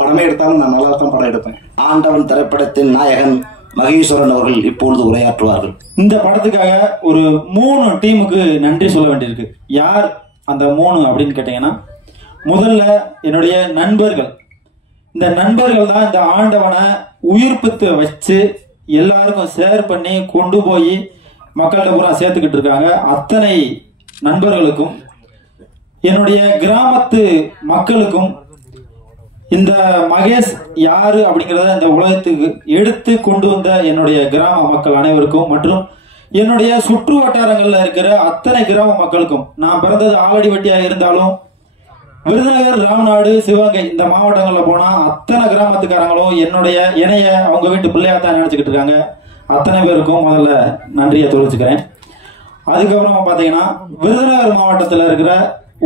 படமே எடுத்தாலும் நான் நல்லா தான் படம் எடுப்பேன். ஆண்டவன் திரைப்படத்தின் நாயகன் மகேஸ்வரன் அவர்கள் இப்பொழுது உரையாற்றுவார்கள். இந்த படத்துக்காக ஒரு 3 டீமுக்கு நன்றி சொல்ல வேண்டியிருக்கு. யார் அந்த 3 அப்படின்னு கேட்டீங்கன்னா, முதல்ல என்னுடைய நண்பர்கள். இந்த நண்பர்கள் தான் இந்த ஆண்டவனை உயிர்ப்பித்து வச்சு எல்லாருக்கும் ஷேர் பண்ணி கொண்டு போய் மக்கள்கிட்ட பூரா சேர்த்துக்கிட்டு இருக்காங்க. அத்தனை நண்பர்களுக்கும், என்னுடைய கிராமத்து மக்களுக்கும், இந்த மகேஷ் யாரு அப்படிங்கிறத இந்த உலகத்துக்கு எடுத்து கொண்டு வந்த என்னுடைய கிராம மக்கள் அனைவருக்கும், மற்றும் என்னுடைய சுற்று வட்டாரங்கள்ல இருக்கிற அத்தனை கிராம மக்களுக்கும். நான் பிறந்தது ஆலடிவட்டியாக இருந்தாலும் விருதுநகர், ராம்நாடு, சிவகங்கை இந்த மாவட்டங்கள்ல போனா அத்தனை கிராமத்துக்காரங்களும் என்னைய அவங்க வீட்டு பிள்ளையாத்தான் நினைச்சுக்கிட்டு இருக்காங்க. அத்தனை பேருக்கும் முதல்ல நன்றியை தெரிவிச்சுக்கிறேன். அதுக்கப்புறமா பாத்தீங்கன்னா, விருதுநகர் மாவட்டத்தில் இருக்கிற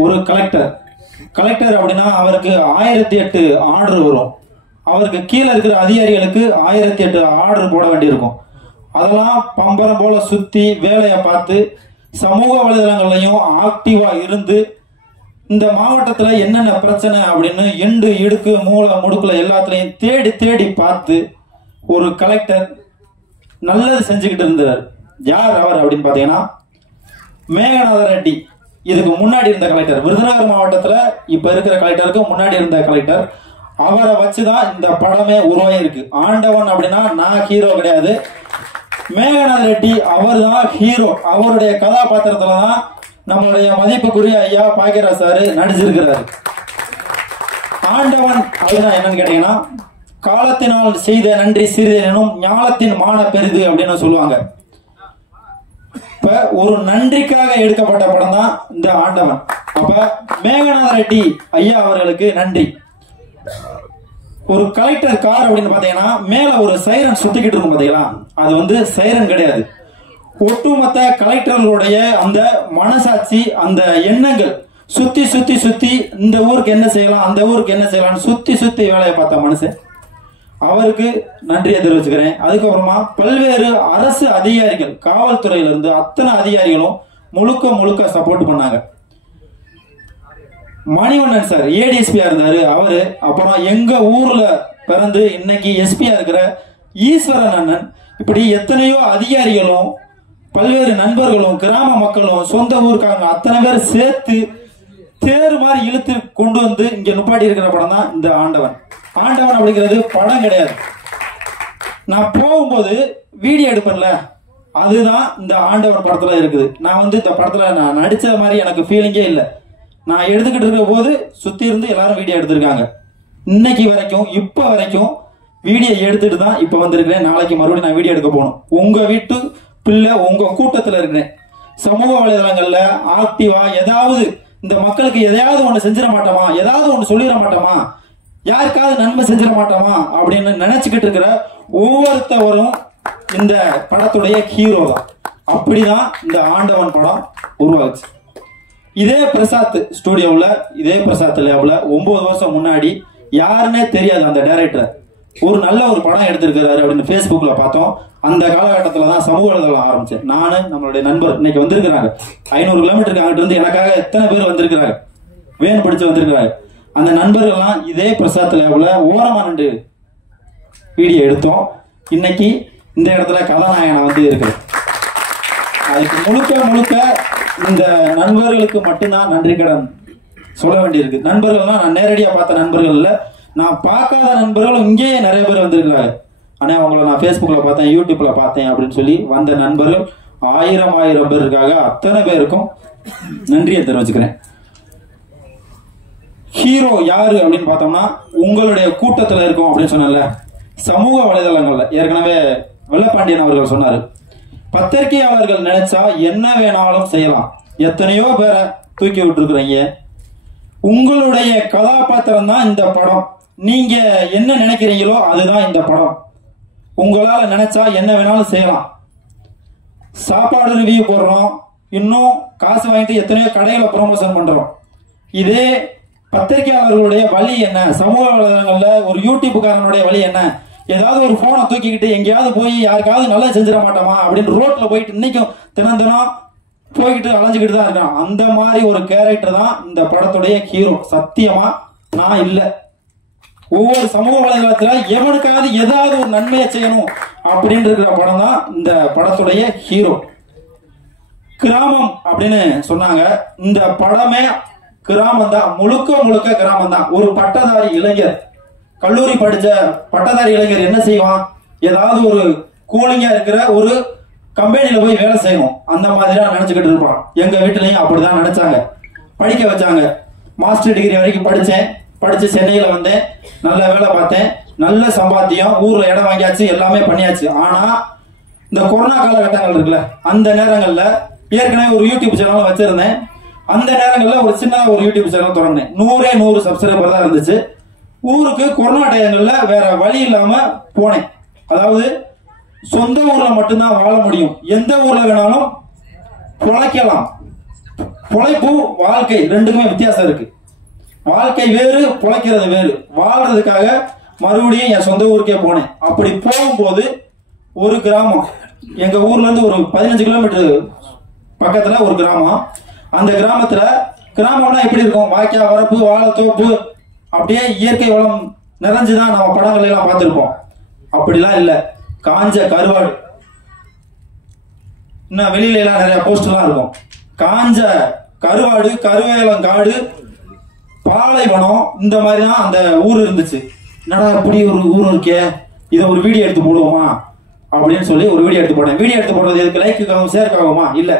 ஒரு கலெக்டர் அப்படின்னா அவருக்கு 1008 ஆர்டர் வரும். அவருக்கு கீழே இருக்கிற அதிகாரிகளுக்கு 1008 ஆர்டர் போட வேண்டியிருக்கும். அதெல்லாம் பம்பரம் போல சுத்தி வேலையை பார்த்து சமூக வலைதளங்கள்லையும் ஆக்டிவா இருந்து இந்த மாவட்டத்துல என்னென்ன பிரச்சனை அப்படின்னு எண்டு இடுக்கு மூளை முடுக்குல எல்லாத்துலயும் தேடி தேடி பார்த்து ஒரு கலெக்டர் நல்லது செஞ்சுக்கிட்டு இருந்தார். யார் அவர் அப்படின்னு பாத்தீங்கன்னா மேகநாத ரெட்டி. இதுக்கு முன்னாடி இருந்த கலெக்டர், விருதுநகர் மாவட்டத்துல இப்ப இருக்கிற கலெக்டருக்கு முன்னாடி இருந்த கலெக்டர். அவரை வச்சுதான் இந்த படமே உருவாயிருக்கு. ஆண்டவன் அப்படின்னா நான் ஹீரோ கிடையாது, மேகநாத ரெட்டி அவர் தான் ஹீரோ. அவருடைய கதாபாத்திரத்துலதான் நம்மளுடைய மதிப்புக்குரிய ஐயா பாக்கியராஜ் சாரு நடிச்சிருக்கிறாரு. ஆண்டவன் அப்படின்னா என்னன்னு கேட்டீங்கன்னா, காலத்தினால் செய்த நன்றி சிறிதெனும் ஞானத்தின் மான பெரிது அப்படின்னு சொல்லுவாங்க. இப்ப ஒரு நன்றிக்காக எடுக்கப்பட்ட படம் தான் இந்த ஆண்டவன். அப்ப மேகநாத ரெட்டி ஐயா அவர்களுக்கு நன்றி. ஒரு கலெக்டர் கார் அப்படின்னு பாத்தீங்கன்னா மேல ஒரு சைரன் சுத்திக்கிட்டு இருக்கும் பாத்தீங்களா, அது வந்து சைரன் கிடையாது. ஒட்டுமொத்த கலெக்டர்களுடைய அந்த மனசாட்சி, அந்த எண்ணங்கள் சுத்தி சுத்தி சுத்தி இந்த ஊருக்கு என்ன செய்யலாம் அந்த ஊருக்கு என்ன செய்யலாம் சுத்தி சுத்தி வேலையை பார்த்த மனுஷன், அவருக்கு நன்றியை தெரிவிச்சுக்கிறேன். அதுக்கப்புறமா பல்வேறு அரசு அதிகாரிகள், காவல்துறையில இருந்து அத்தனை அதிகாரிகளும் முழுக்க முழுக்க சப்போர்ட் பண்ணாங்க. மணிவண்ணன் சார் ஏடிஎஸ்பியா இருந்தாரு அவரு. அப்புறம் எங்க ஊர்ல பிறந்து இன்னைக்கு எஸ்பியா இருக்கிற ஈஸ்வரன் அண்ணன், இப்படி எத்தனையோ அதிகாரிகளும் பல்வேறு நண்பர்களும் கிராம மக்களும் சொந்த ஊருக்காங்க அத்தனை பேர் சேர்த்து தேர் மாதிரி இழுத்து கொண்டு வந்து இங்க நுப்பாட்டி இருக்கிற படம் தான் இந்த ஆண்டவன். ஆண்டவன் அப்படிங்கிறது படம் கிடையாது. நான் போகும்போது வீடியோ எடுப்பேன்ல, அதுதான் இந்த ஆண்டவன் படத்துல இருக்குது. நான் வந்து இந்த படத்துல நான் நடிச்ச மாதிரி எனக்கு ஃபீலிங்கே இல்லை. நான் எடுத்துக்கிட்டு இருக்க போது சுத்தி இருந்து எல்லாரும் வீடியோ எடுத்திருக்காங்க. இன்னைக்கு வரைக்கும் இப்ப வரைக்கும் வீடியோ எடுத்துட்டு தான் இப்ப வந்திருக்கிறேன். நாளைக்கு மறுபடியும் நான் வீடியோ எடுக்க போகணும். உங்க வீட்டு பிள்ளை உங்க கூட்டத்துல இருக்கிறேன். சமூக வலைதளங்கள்ல ஆக்டிவா ஏதாவது இந்த மக்களுக்கு எதையாவது ஒண்ணு செஞ்சிட மாட்டோமா, ஏதாவது ஒண்ணு சொல்லிட மாட்டோமா, யாருக்காவது நன்மை செஞ்சிட மாட்டோமா அப்படின்னு நினைச்சுக்கிட்டு இருக்கிற ஒவ்வொருத்தவரும் இந்த படத்துடைய ஹீரோ தான். அப்படிதான் இந்த ஆண்டவன் படம் உருவாச்சு. இதே பிரசாத் ஸ்டுடியோவில், இதே பிரசாத் லேப்ல 9 வருஷம் முன்னாடி யாருன்னே தெரியாது அந்த டைரக்டர் ஒரு நல்ல ஒரு படம் எடுத்திருக்கிறாரு அப்படின்னு Facebookல பார்த்தோம். அந்த காலகட்டத்தில் தான் சமூக வலைதளம் ஆரம்பிச்சேன். நானு நம்மளுடைய நண்பர் இன்னைக்கு வந்திருக்கிறாங்க 500 கிலோமீட்டருக்கு அங்கிட்டு இருந்து எனக்காக எத்தனை பேர் வந்திருக்கிறாங்க, வேன் பிடிச்சு வந்திருக்கிறாங்க. அந்த நண்பர்கள்லாம் இதே பிரசாத் லேப்ல ஓரமா நின்று வீடியோ எடுத்தோம். இன்னைக்கு இந்த இடத்துல கதாநாயகனா வந்து இருக்கிறேன். அதுக்கு முழுக்க முழுக்க இந்த நண்பர்களுக்கு மட்டும்தான் நன்றி கடன் சொல்ல வேண்டியிருக்கு. நண்பர்கள்லாம் நான் நேரடியா பார்த்த நண்பர்கள் இல்ல, நான் பார்க்காத நண்பர்கள் இங்கேயே நிறைய பேர் வந்திருக்கிறாங்க. ஆனா அவங்கள நான் Facebookல பார்த்தேன், யூடியூப்ல பார்த்தேன் அப்படின்னு சொல்லி வந்த நண்பர்கள் 1000 பேர் இருக்காங்க. அத்தனை பேருக்கும் நன்றியை தெரிவிச்சுக்கிறேன். ஹீரோ யாரு அப்படின்னு பார்த்தோம்னா உங்களுடைய கூட்டத்துல இருக்கும் அப்படின்னு சொன்னல. சமூக வலைதளங்கள்ல ஏற்கனவே வெள்ளப்பாண்டியன் அவர்கள் சொன்னாரு, பத்திரிகையாளர்கள் நினைச்சா என்ன வேணாலும் செய்யலாம். எத்தனையோ பேரை தூக்கி விட்டுருக்குறீங்க. உங்களுடைய கதாபாத்திரம் தான் இந்த படம். நீங்க என்ன நினைக்கிறீங்களோ அதுதான் இந்த படம். உங்களால நினைச்சா என்ன வேணாலும் செய்யலாம். சாப்பாடு ரிவ்யூ போடுறோம், இன்னும் காசு வாங்கிட்டு எத்தனையோ கடைகளை ப்ரொமோஷன் பண்றோம். இதே பத்திரிகையாளர்களுடைய வழி என்ன, சமூக வலைதளங்கள்ல ஒரு யூடியூப்காரனுடைய வழி என்ன, ஏதாவது ஒரு போனை தூக்கிக்கிட்டு எங்கேயாவது போய் யாருக்காவது நல்லா செஞ்சிட மாட்டோமா அப்படின்னு ரோட்ல போயிட்டு இன்னைக்கும் தினம் போய்கிட்டு அலைஞ்சுக்கிட்டு தான் இருக்கான். அந்த மாதிரி ஒரு கேரக்டர் தான் இந்த படத்துடைய ஹீரோ. சத்தியமா நான் இல்ல. ஒவ்வொரு சமூக வலைதளத்துல எவனுக்காவது ஏதாவது ஒரு நன்மையை செய்யணும் அப்படின்னு இருக்கிற படம் தான் இந்த படத்துடைய ஹீரோ. கிராமம் அப்படின்னு சொன்னாங்க. இந்த படமே கிராமம் தான், முழுக்க முழுக்க கிராமம் தான். ஒரு பட்டதாரி இளைஞர், கல்லூரி படிச்ச பட்டதாரி இளைஞர் என்ன செய்வான், ஏதாவது ஒரு கூலிங்கா இருக்கிற ஒரு கம்பெனில போய் வேலை செய்யணும் அந்த மாதிரி நினைச்சுக்கிட்டு இருப்பான். எங்க வீட்டுலயும் அப்படிதான் நினைச்சாங்க. படிக்க வச்சாங்க. மாஸ்டர் டிகிரி வரைக்கும் படிச்சு சென்னையில வந்தேன், நல்ல வேலை பார்த்தேன், நல்ல சம்பாத்தியம், ஊர்ல இடம் வாங்கியாச்சு, எல்லாமே பண்ணியாச்சு. ஆனா இந்த கொரோனா காலகட்டங்கள் இருக்குல்ல, அந்த நேரங்கள்ல ஏற்கனவே ஒரு யூடியூப் சேனல் வச்சிருந்தேன். அந்த நேரங்கள்ல ஒரு சின்ன ஒரு யூடியூப் சேனல் தொடர்ந்தேன். 100 சப்ஸ்கிரைபர் தான் இருந்துச்சு. ஊருக்கு கொரோனா டயங்கள்ல வேற வழி இல்லாம போனேன். அதாவது சொந்த ஊர்ல மட்டும்தான் வாழ முடியும், எந்த ஊர்ல வேணாலும் பொழைக்கலாம். பொழைப்பு வாழ்க்கை ரெண்டுக்குமே வித்தியாசம் இருக்கு. வாழ்க்கை வேறு, பொழைக்கிறது வேறு. வாழ்றதுக்காக மறுபடியும் என் சொந்த ஊருக்கே போனேன். அப்படி போகும்போது ஒரு கிராமம், எங்க ஊர்ல இருந்து ஒரு 15 கிலோமீட்டர் பக்கத்துல ஒரு கிராமம். அந்த கிராமத்துல கிராமம்னா எப்படி இருக்கும்? வாய்க்கா, வரப்பு, வாழைத்தோப்பு, அப்படியே இயற்கை வளம் நிறைஞ்சுதான் நம்ம படங்கள் எல்லாம் பார்த்திருப்போம். அப்படிலாம் இல்ல, காஞ்ச கருவாடு. இன்னும் வெளியில எல்லாம் நிறைய போஸ்டர்லாம் இருக்கும். காஞ்ச கருவாடு, கருவேலங்காடு, பாலைவனம், இந்த மாதிரி தான் அந்த ஊர் இருந்துச்சு. என்னடா இப்படி ஒரு ஊர் இருக்கே, இதை ஒரு வீடியோ எடுத்து போடுவோமா அப்படின்னு சொல்லி ஒரு வீடியோ எடுத்து போட்டேன். வீடியோ எடுத்து போடுறது எதுக்கு? லைக்குக்காகவும் ஷேருக்காகுமா? இல்ல,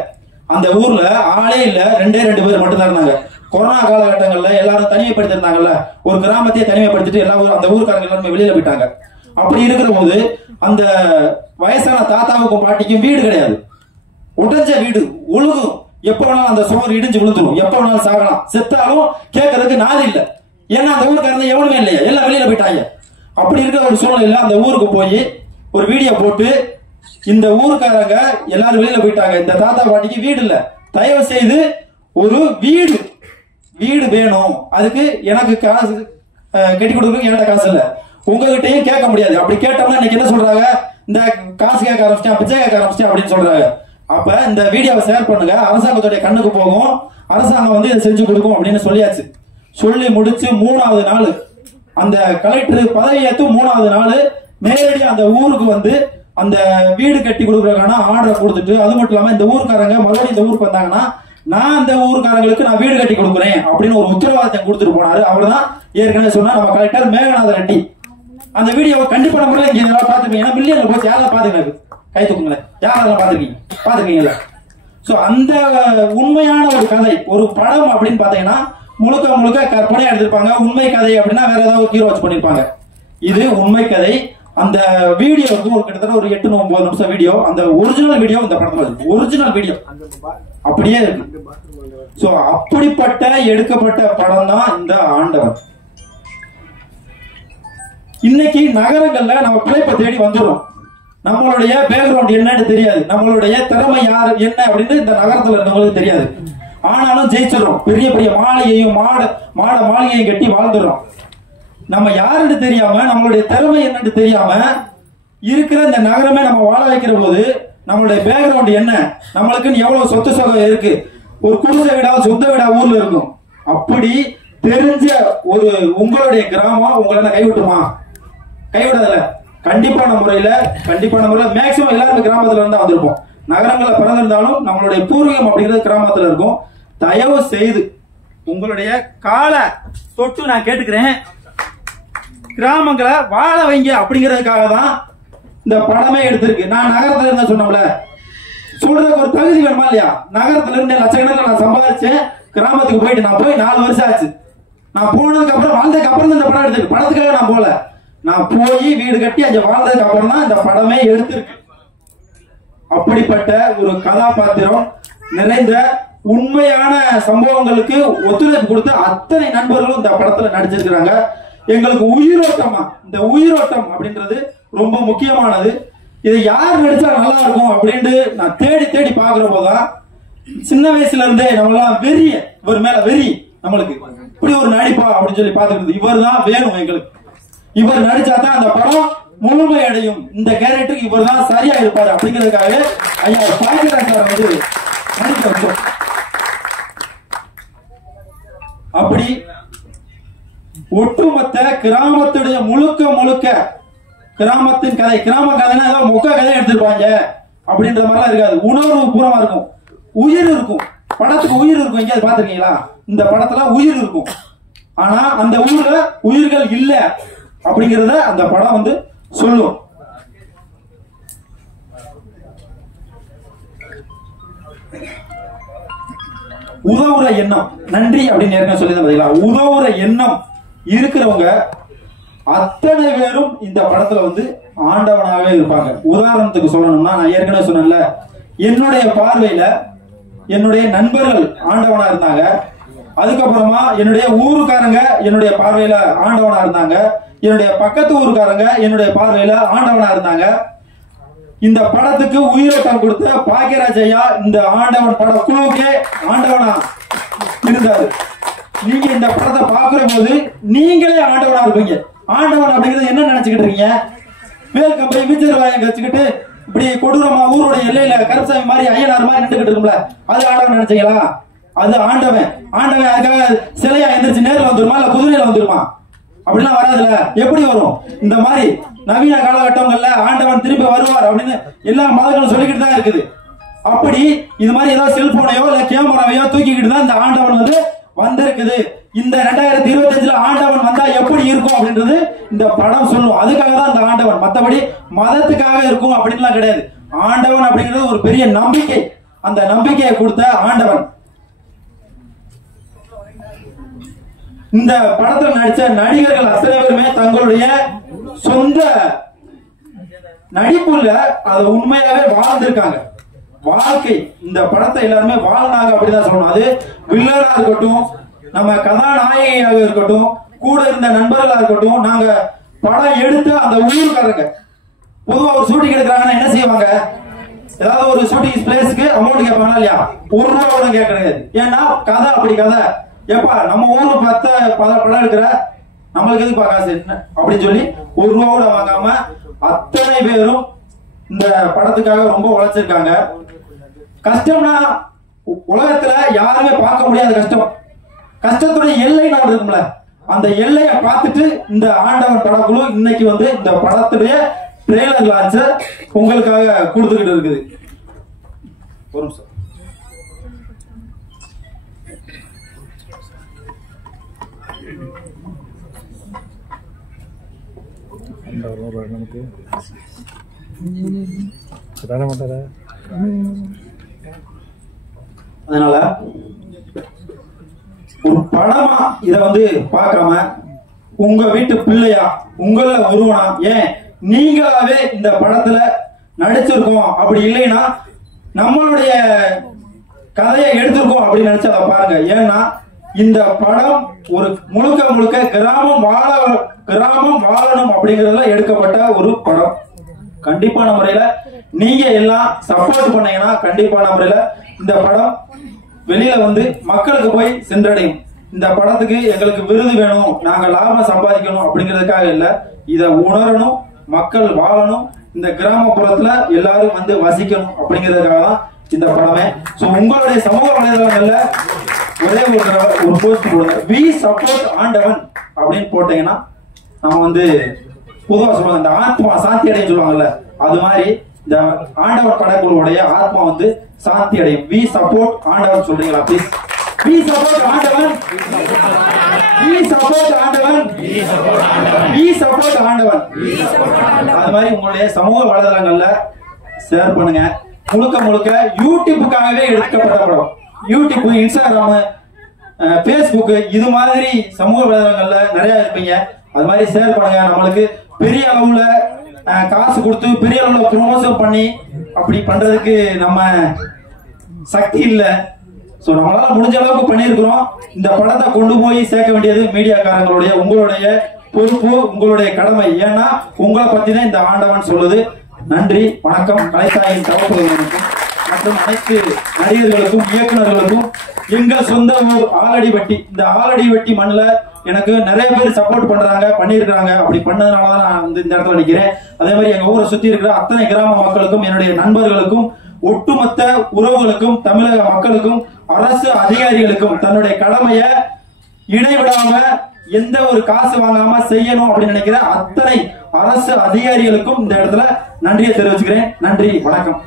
அந்த ஊர்ல ஆளே இல்ல, 2 பேர் மட்டும் தான் இருந்தாங்க. கொரோனா காலகட்டங்கள்ல எல்லாரும் தனிமைப்படுத்திருந்தாங்கல்ல, ஒரு கிராமத்தையே தனிமைப்படுத்திட்டு எல்லா அந்த ஊருக்காரங்க எல்லாருமே வெளியில போயிட்டாங்க. அப்படி இருக்கிற போது அந்த வயசான தாத்தாவுக்கும் பாட்டிக்கும் வீடு கிடையாது, உடைஞ்ச வீடு, ஒழுகும். எப்ப வேணாலும் அந்த சுவர் இடிஞ்சு விழுந்துரும், எப்ப வேணாலும் சாகலாம், செத்தாலும் கேட்கறதுக்கு நாதி இல்ல. ஏன்னா அந்த ஊருக்காரங்க எவனுமே இல்லையா, எல்லாம் வெளியில போயிட்டாங்க. அப்படி இருக்கிற ஒரு சூழ்நிலையில அந்த ஊருக்கு போய் ஒரு வீடியோ போட்டு, இந்த ஊருக்காரங்க எல்லாரும் வெளியில போயிட்டாங்க, இந்த தாத்தா பாட்டிக்கு வீடு இல்ல, தயவு செய்து ஒரு வீடு வேணும், அதுக்கு எனக்கு காசு கட்டி கொடுக்க என்கிட்ட காசு இல்ல, உங்ககிட்டயும் கேட்க முடியாது. அப்படி கேட்டோம்னா இன்னைக்கு என்ன சொல்றாங்க? இந்த காசு கேட்க ஆரம்பிச்சிட்டேன், பிச்சை கேட்க ஆரம்பிச்சிட்டேன் அப்படின்னு சொல்றாங்க. அப்ப இந்த வீடியோவை ஷேர் பண்ணுங்க, அரசாங்கத்துடைய கண்ணுக்கு போகும், அரசாங்கம் வந்து இதை செஞ்சு கொடுக்கும் அப்படின்னு சொல்லியாச்சு. சொல்லி முடிச்சு 3வது நாள் அந்த கலெக்டர் பதவியேற்று 3வது நாள் நேரடியா அந்த ஊருக்கு வந்து அந்த வீடு கட்டி கொடுக்கறதுக்கான ஆர்டர் கொடுத்துட்டு, அது மட்டும் இல்லாம இந்த ஊருக்காரங்க மறுபடியும் இந்த ஊருக்கு வந்தாங்கன்னா நான் அந்த ஊருக்காரங்களுக்கு நான் வீடு கட்டி கொடுக்குறேன் அப்படின்னு ஒரு உத்தரவாதத்தை கொடுத்துட்டு போனாரு. அவர் தான் ஏற்கனவே சொன்னா நம்ம கலெக்டர் மேகநாத ரெட்டி. அந்த வீடியோவை கண்டிப்பா நம்ம இங்க பாத்துருக்கீங்க, மில்லியன்ல போச்சு, யாரெல்லாம் பாத்துக்க கை தூக்குங்களேன், யாரெல்லாம் பாத்துருக்கீங்களா? சோ அந்த உண்மையான ஒரு கதை, ஒரு படம் அப்படின்னு பாத்தீங்கன்னா முழுக்க கற்பனையா எடுத்திருப்பாங்க. உண்மை கதை அப்படின்னா வேற ஏதாவது ஹீரோ வச்சு பண்ணிருப்பாங்க. இது உண்மை கதை. அந்த வீடியோ வந்து ஒரு கிட்டத்தட்ட ஒரு 8-9 நிமிஷம் வீடியோ. அந்த ஒரிஜினல் வீடியோ இந்த படத்துல இருக்கு, ஒரிஜினல் வீடியோ அப்படியே இருக்கு. சோ அப்படிப்பட்ட எடுக்கப்பட்ட படம் தான் இந்த ஆண்டவன். இன்னைக்கு நகரங்கள்ல நம்ம பிழைப்பை தேடி வந்துடும், நம்மளுடைய பேக்ரவுண்ட் என்னன்னு தெரியாது, நம்மளுடைய திறமை யாரு என்ன அப்படின்னு இந்த நகரத்துல இருந்தவங்களுக்கு தெரியாது. ஆனாலும் ஜெயிச்சிடறோம், பெரிய பெரிய மாளிகையும் மாளிகையும் கட்டி வாழ்ந்துடுறோம். நம்ம யாருன்னு தெரியாம, நம்மளுடைய திறமை என்னன்னு தெரியாம இருக்கிற இந்த நகரமே நம்ம வாழ வைக்கிற போது நம்மளுடைய பேக்ரவுண்ட் என்ன, நம்மளுக்குன்னு எவ்வளவு சொத்து சுகம் இருக்கு, ஒரு குடிசை வீடா சொந்த வீடா ஊர்ல இருக்கும். அப்படி தெரிஞ்ச ஒரு உங்களுடைய கிராமம் உங்களை கைவிட்டுமா? கைவிடாதுல. கண்டிப்பான முறையில மேக்சிமம் எல்லாருமே கிராமத்துல இருந்தா வந்திருப்போம். நகரங்கள்ல பிறந்திருந்தாலும் நம்மளுடைய பூர்வீகம் அப்படிங்கிறது கிராமத்துல இருக்கும். தயவு செய்து உங்களுடைய காலை தொட்டு நான் கேட்டுக்கிறேன், கிராமங்களை வாழ வைங்க அப்படிங்கிறதுக்காக தான் இந்த படமே எடுத்திருக்கு. நான் நகரத்துல இருந்தா சொன்னோம்ல, சொல்றதுக்கு ஒரு தகுதி வேணுமா இல்லையா? நகரத்துல இருந்து லட்சக்கணக்கில் நான் சம்பாதிச்சேன், கிராமத்துக்கு போயிட்டு நான் போய் 4 வருஷம் ஆச்சு. நான் போனதுக்கு அப்புறம் வாழ்ந்ததுக்கு அப்புறம் இந்த படம் எடுத்திருக்கு. படத்துக்காக நான் போல, நான் போய் வீடு கட்டி அங்க வாழ்ந்ததுக்கு அப்புறம் தான் இந்த படமே எடுத்திருக்கு. அப்படிப்பட்ட ஒரு கதாபாத்திரம் நிறைந்த உண்மையான சம்பவங்களுக்கு ஒத்துழைப்பு கொடுத்த அத்தனை நண்பர்களும் இந்த படத்துல நடிச்சிருக்கிறாங்க. எங்களுக்கு உயிரோட்டமா, இந்த உயிரோட்டம் அப்படின்றது ரொம்ப முக்கியமானது. இதை யார் நடிச்சா நல்லா இருக்கும் அப்படின்ட்டு நான் தேடி பாக்குற போதுதான் சின்ன வயசுல இருந்தே நம்மளாம் இவர் மேல வெறி, நம்மளுக்கு இப்படி ஒரு நடிப்பா அப்படின்னு சொல்லி பாத்துக்கிறது, இவர் தான் வேணும் எங்களுக்கு, இவர் நடிச்சாதான் அந்த படம் முழுமை அடையும், இந்த கேரக்டருக்கு இவர் தான் சரியா இருப்பாரு அப்படிங்கிறதுக்காக ஐயா பாக்கியராஜ் சார் வந்து நடிக்க வச்சோம். அப்படி ஒட்டுமொத்த கிராமத்துடைய முழுக்க கிராமத்தின் கதை, கிராம கதைனா ஏதோ மொக்க கதை எடுத்திருப்பாங்க அப்படின்ற மாதிரிலாம் இருக்காது. உணர்வு பூர்வமா இருக்கும், உயிர் இருக்கும். படத்துக்கு உயிர் இருக்கும். எங்கேயாவது பாத்துருக்கீங்களா? இந்த படத்துல உயிர் இருக்கும். ஆனா அந்த ஊர்ல உயிர்கள் இல்ல அப்படிங்கறத அந்த படம் வந்து சொல்லும். உதவுற எண்ணம், நன்றி அப்படின்னு ஏற்கனவே சொல்லி உதவுற எண்ணம் இருக்கிறவங்க அத்தனை பேரும் இந்த படத்துல வந்து ஆண்டவனாக இருப்பாங்க. உதாரணத்துக்கு சொல்லணும்னா, நான் ஏற்கனவே சொன்னேன்ல, என்னுடைய பார்வையில என்னுடைய நண்பர்கள் ஆண்டவனா இருந்தாங்க. அதுக்கப்புறமா என்னுடைய ஊருக்காரங்க என்னுடைய பார்வையில ஆண்டவனா இருந்தாங்க. என்னுடைய பக்கத்து ஊருக்காரங்க என்னுடைய பார்வையில ஆண்டவனா இருந்தாங்க. இந்த படத்துக்கு உயிரோட்டம் கொடுத்த பாக்கியராஜ் ஐயா இந்த ஆண்டவன் பட குழுவுக்கே ஆண்டவனா இருந்தாரு. நீங்க இந்த படத்தை பாக்குற போது நீங்களே ஆண்டவனா இருப்பீங்க. ஆண்டவன் அப்படிங்கிறது என்ன நினைச்சுக்கிட்டு இருக்கீங்க? வேல் கம்பெனி விஜய் வாயம் வச்சுக்கிட்டு இப்படி கொடூரமா ஊரோட எல்லையில கருசாமி மாதிரி ஐயனார் மாதிரி நின்றுகிட்டு இருக்கும்ல, அது ஆண்டவன் நினைச்சீங்களா? அது ஆண்டவன். ஆண்டவன் அதுக்காக சிலையா எந்திரிச்சு நேரில் வந்துருமா இல்ல குதிரையில வந்துருமா? அப்படிலாம் வராதுல. எப்படி வரும்? இந்த மாதிரி நவீன காலகட்டங்கள்ல ஆண்டவன் திரும்பி வருவார் அப்படின்னு எல்லா மதங்களும் சொல்லிக்கிட்டு தான் இருக்குது. அப்படி இது மாதிரி ஏதாவது செல்போனையோ இல்ல கேமராவையோ தூக்கிக்கிட்டு தான் இந்த ஆண்டவன் வந்து வந்திருக்குது. இந்த 2025 ஆண்டவன் வந்தா எப்படி இருக்கும் அப்படின்றது இந்த படம் சொல்லும். அதுக்காக தான் இந்த ஆண்டவன், மற்றபடி மதத்துக்காக இருக்கும் அப்படின்லாம் கிடையாது. ஆண்டவன் அப்படிங்கிறது ஒரு பெரிய நம்பிக்கை. அந்த நம்பிக்கையை கொடுத்த ஆண்டவன். இந்த படத்தில் நடிச்ச நடிகர்கள் அத்தனை பேருமே தங்களுடைய சொந்த நடிப்புல அதை உண்மையாவே வாழ்ந்திருக்காங்க. வாழ்க்கை இந்த படத்தை எல்லாருமே வாழ்நாங்க அப்படிதான் சொல்லணும். அது வில்லனா இருக்கட்டும், நம்ம கதாநாயகியாக இருக்கட்டும், கூட இருந்த நண்பர்களா இருக்கட்டும், நாங்க படம் எடுத்து அந்த ஊருக்காரங்க பொதுவா ஒரு ஷூட்டிங் எடுக்கிறாங்கன்னா என்ன செய்வாங்க? ஏதாவது ஒரு ஷூட்டிங் பிளேஸ்க்கு அமௌண்ட் கேட்பாங்களா இல்லையா? ₹1 கேட்கறது. ஏன்னா கதை அப்படி கதை. ஏப்பா நம்ம ஊர்ல படம் எடுக்கிற நம்மளுக்கு எதுக்கு காசு என்ன அப்படின்னு சொல்லி ₹1 கூட வாங்காம அத்தனை பேரும் இந்த படத்துக்காக ரொம்ப உழைச்சிருக்காங்க. கஷ்டம்னா உலகத்துல யாருமே பார்க்க முடியாத கஷ்டம். கஷ்டத்துடைய எல்லை நாடு இருக்கும்ல, அந்த எல்லையை பார்த்துட்டு இந்த ஆண்டவன் படக்குழு இன்னைக்கு வந்து இந்த படத்துடைய ட்ரெய்லர் லான்ச்ச உங்களுக்காக கொடுத்துக்கிட்டு இருக்குது. ஒரு நிமிஷம். அதனால ஒரு படமா இத வந்து பார்க்காம உங்க வீட்டு பிள்ளையா, உங்கள ஒருவனா, ஏன் நீங்களாவே இந்த படத்துல நடிச்சிருக்கோம் அப்படி இல்லைன்னா நம்மளுடைய கதையை எடுத்திருக்கோம் அப்படின்னு நினைச்சு அதை பாருங்க. ஏன்னா இந்த படம் ஒரு முழுக்க முழுக்க கிராமம் வாழணும் அப்படிங்கறதுல எடுக்கப்பட்ட ஒரு படம். கண்டிப்பான முறையில நீங்க எல்லாம் சப்போர்ட் பண்ணீங்கன்னா கண்டிப்பான முறையில இந்த படம் வெளியில வந்து மக்களுக்கு போய் சென்றடையும். இந்த படத்துக்கு எங்களுக்கு விருது வேணும், நாங்க லாபம் சம்பாதிக்கணும் அப்படிங்கிறதுக்காக இல்ல, இத உணரணும், மக்கள் வாழணும், இந்த கிராமப்புறத்துல எல்லாரும் வந்து வசிக்கணும் அப்படிங்கிறதுக்காக தான் இந்த படமே. சோ உங்களுடைய சமூக வலைதளங்கள்ல ஒரே ஒரு போஸ்ட் போடுங்க, வி சப்போர்ட் ஆண்டவன் அப்படின்னு போட்டீங்கன்னா நம்ம வந்து பொதுவா சொல்லுவாங்க இந்த ஆத்மா சாந்தி அடையும் சொல்லுவாங்கல்ல, அது மாதிரி இந்த ஆண்டவன் படக்குழுவுடைய ஆத்மா வந்து சாந்தி அடையும். வி சப்போர்ட் ஆண்டவன் சொல்றீங்களா ப்ளீஸ்? வி சப்போர்ட் ஆண்டவன், வி சப்போர்ட் ஆண்டவன், வி சப்போர்ட் ஆண்டவன். அது மாதிரி உங்களுடைய சமூக வலைதளங்கள்ல ஷேர் பண்ணுங்க. முழுக்க முழுக்க யூடியூப்புக்காகவே எடுக்கப்பட்ட படம். யூடியூப், இன்ஸ்டாகிராம், பேஸ்புக் இது மாதிரி சமூக வலைதளங்கள்ல நிறைய இருப்பீங்க. அது மாதிரி ஷேர் பண்ணுங்க. நம்மளுக்கு பெரிய அளவுல காசு கொடுத்து பெரிய அளவுல ப்ரொமோஷன் பண்ணி அப்படி பண்றதுக்கு நம்ம சக்தி இல்ல. சோ நம்மளால முடிஞ்ச அளவுக்கு பண்ணியிருக்கிறோம். இந்த படத்தை கொண்டு போய் சேர்க்க வேண்டியது மீடியாக்காரங்களுடைய உங்களுடைய பொறுப்பு, உங்களுடைய கடமை. ஏன்னா உங்களை பத்தி தான் இந்த ஆண்டவன் சொல்லுது. நன்றி, வணக்கம். கலைத்தாயின் தவப்புகளுக்கும் மற்றும் அனைத்து நடிகர்களுக்கும் இயக்குநர்களுக்கும் எங்கள் சொந்த ஊர் ஆலடிவட்டி, இந்த ஆலடிவட்டி மண்ணில் எனக்கு நிறைய பேர் சப்போர்ட் பண்றாங்க, பண்ணியிருக்காங்க. அப்படி பண்ணதுனாலதான் நான் வந்து இந்த இடத்துல நிக்கிறேன். அதே மாதிரி எங்க ஊரை சுத்தி இருக்கிற அத்தனை கிராம மக்களுக்கும், என்னுடைய நண்பர்களுக்கும், ஒட்டுமொத்த உறவுகளுக்கும், தமிழக மக்களுக்கும், அரசு அதிகாரிகளுக்கும் தன்னுடைய கடமையை இடைவிடாம எந்த ஒரு காசு வாங்காம செய்யணும் அப்படின்னு நினைக்கிற அத்தனை அரசு அதிகாரிகளுக்கும் இந்த இடத்துல நன்றியை தெரிவிச்சுக்கிறேன். நன்றி, வணக்கம்.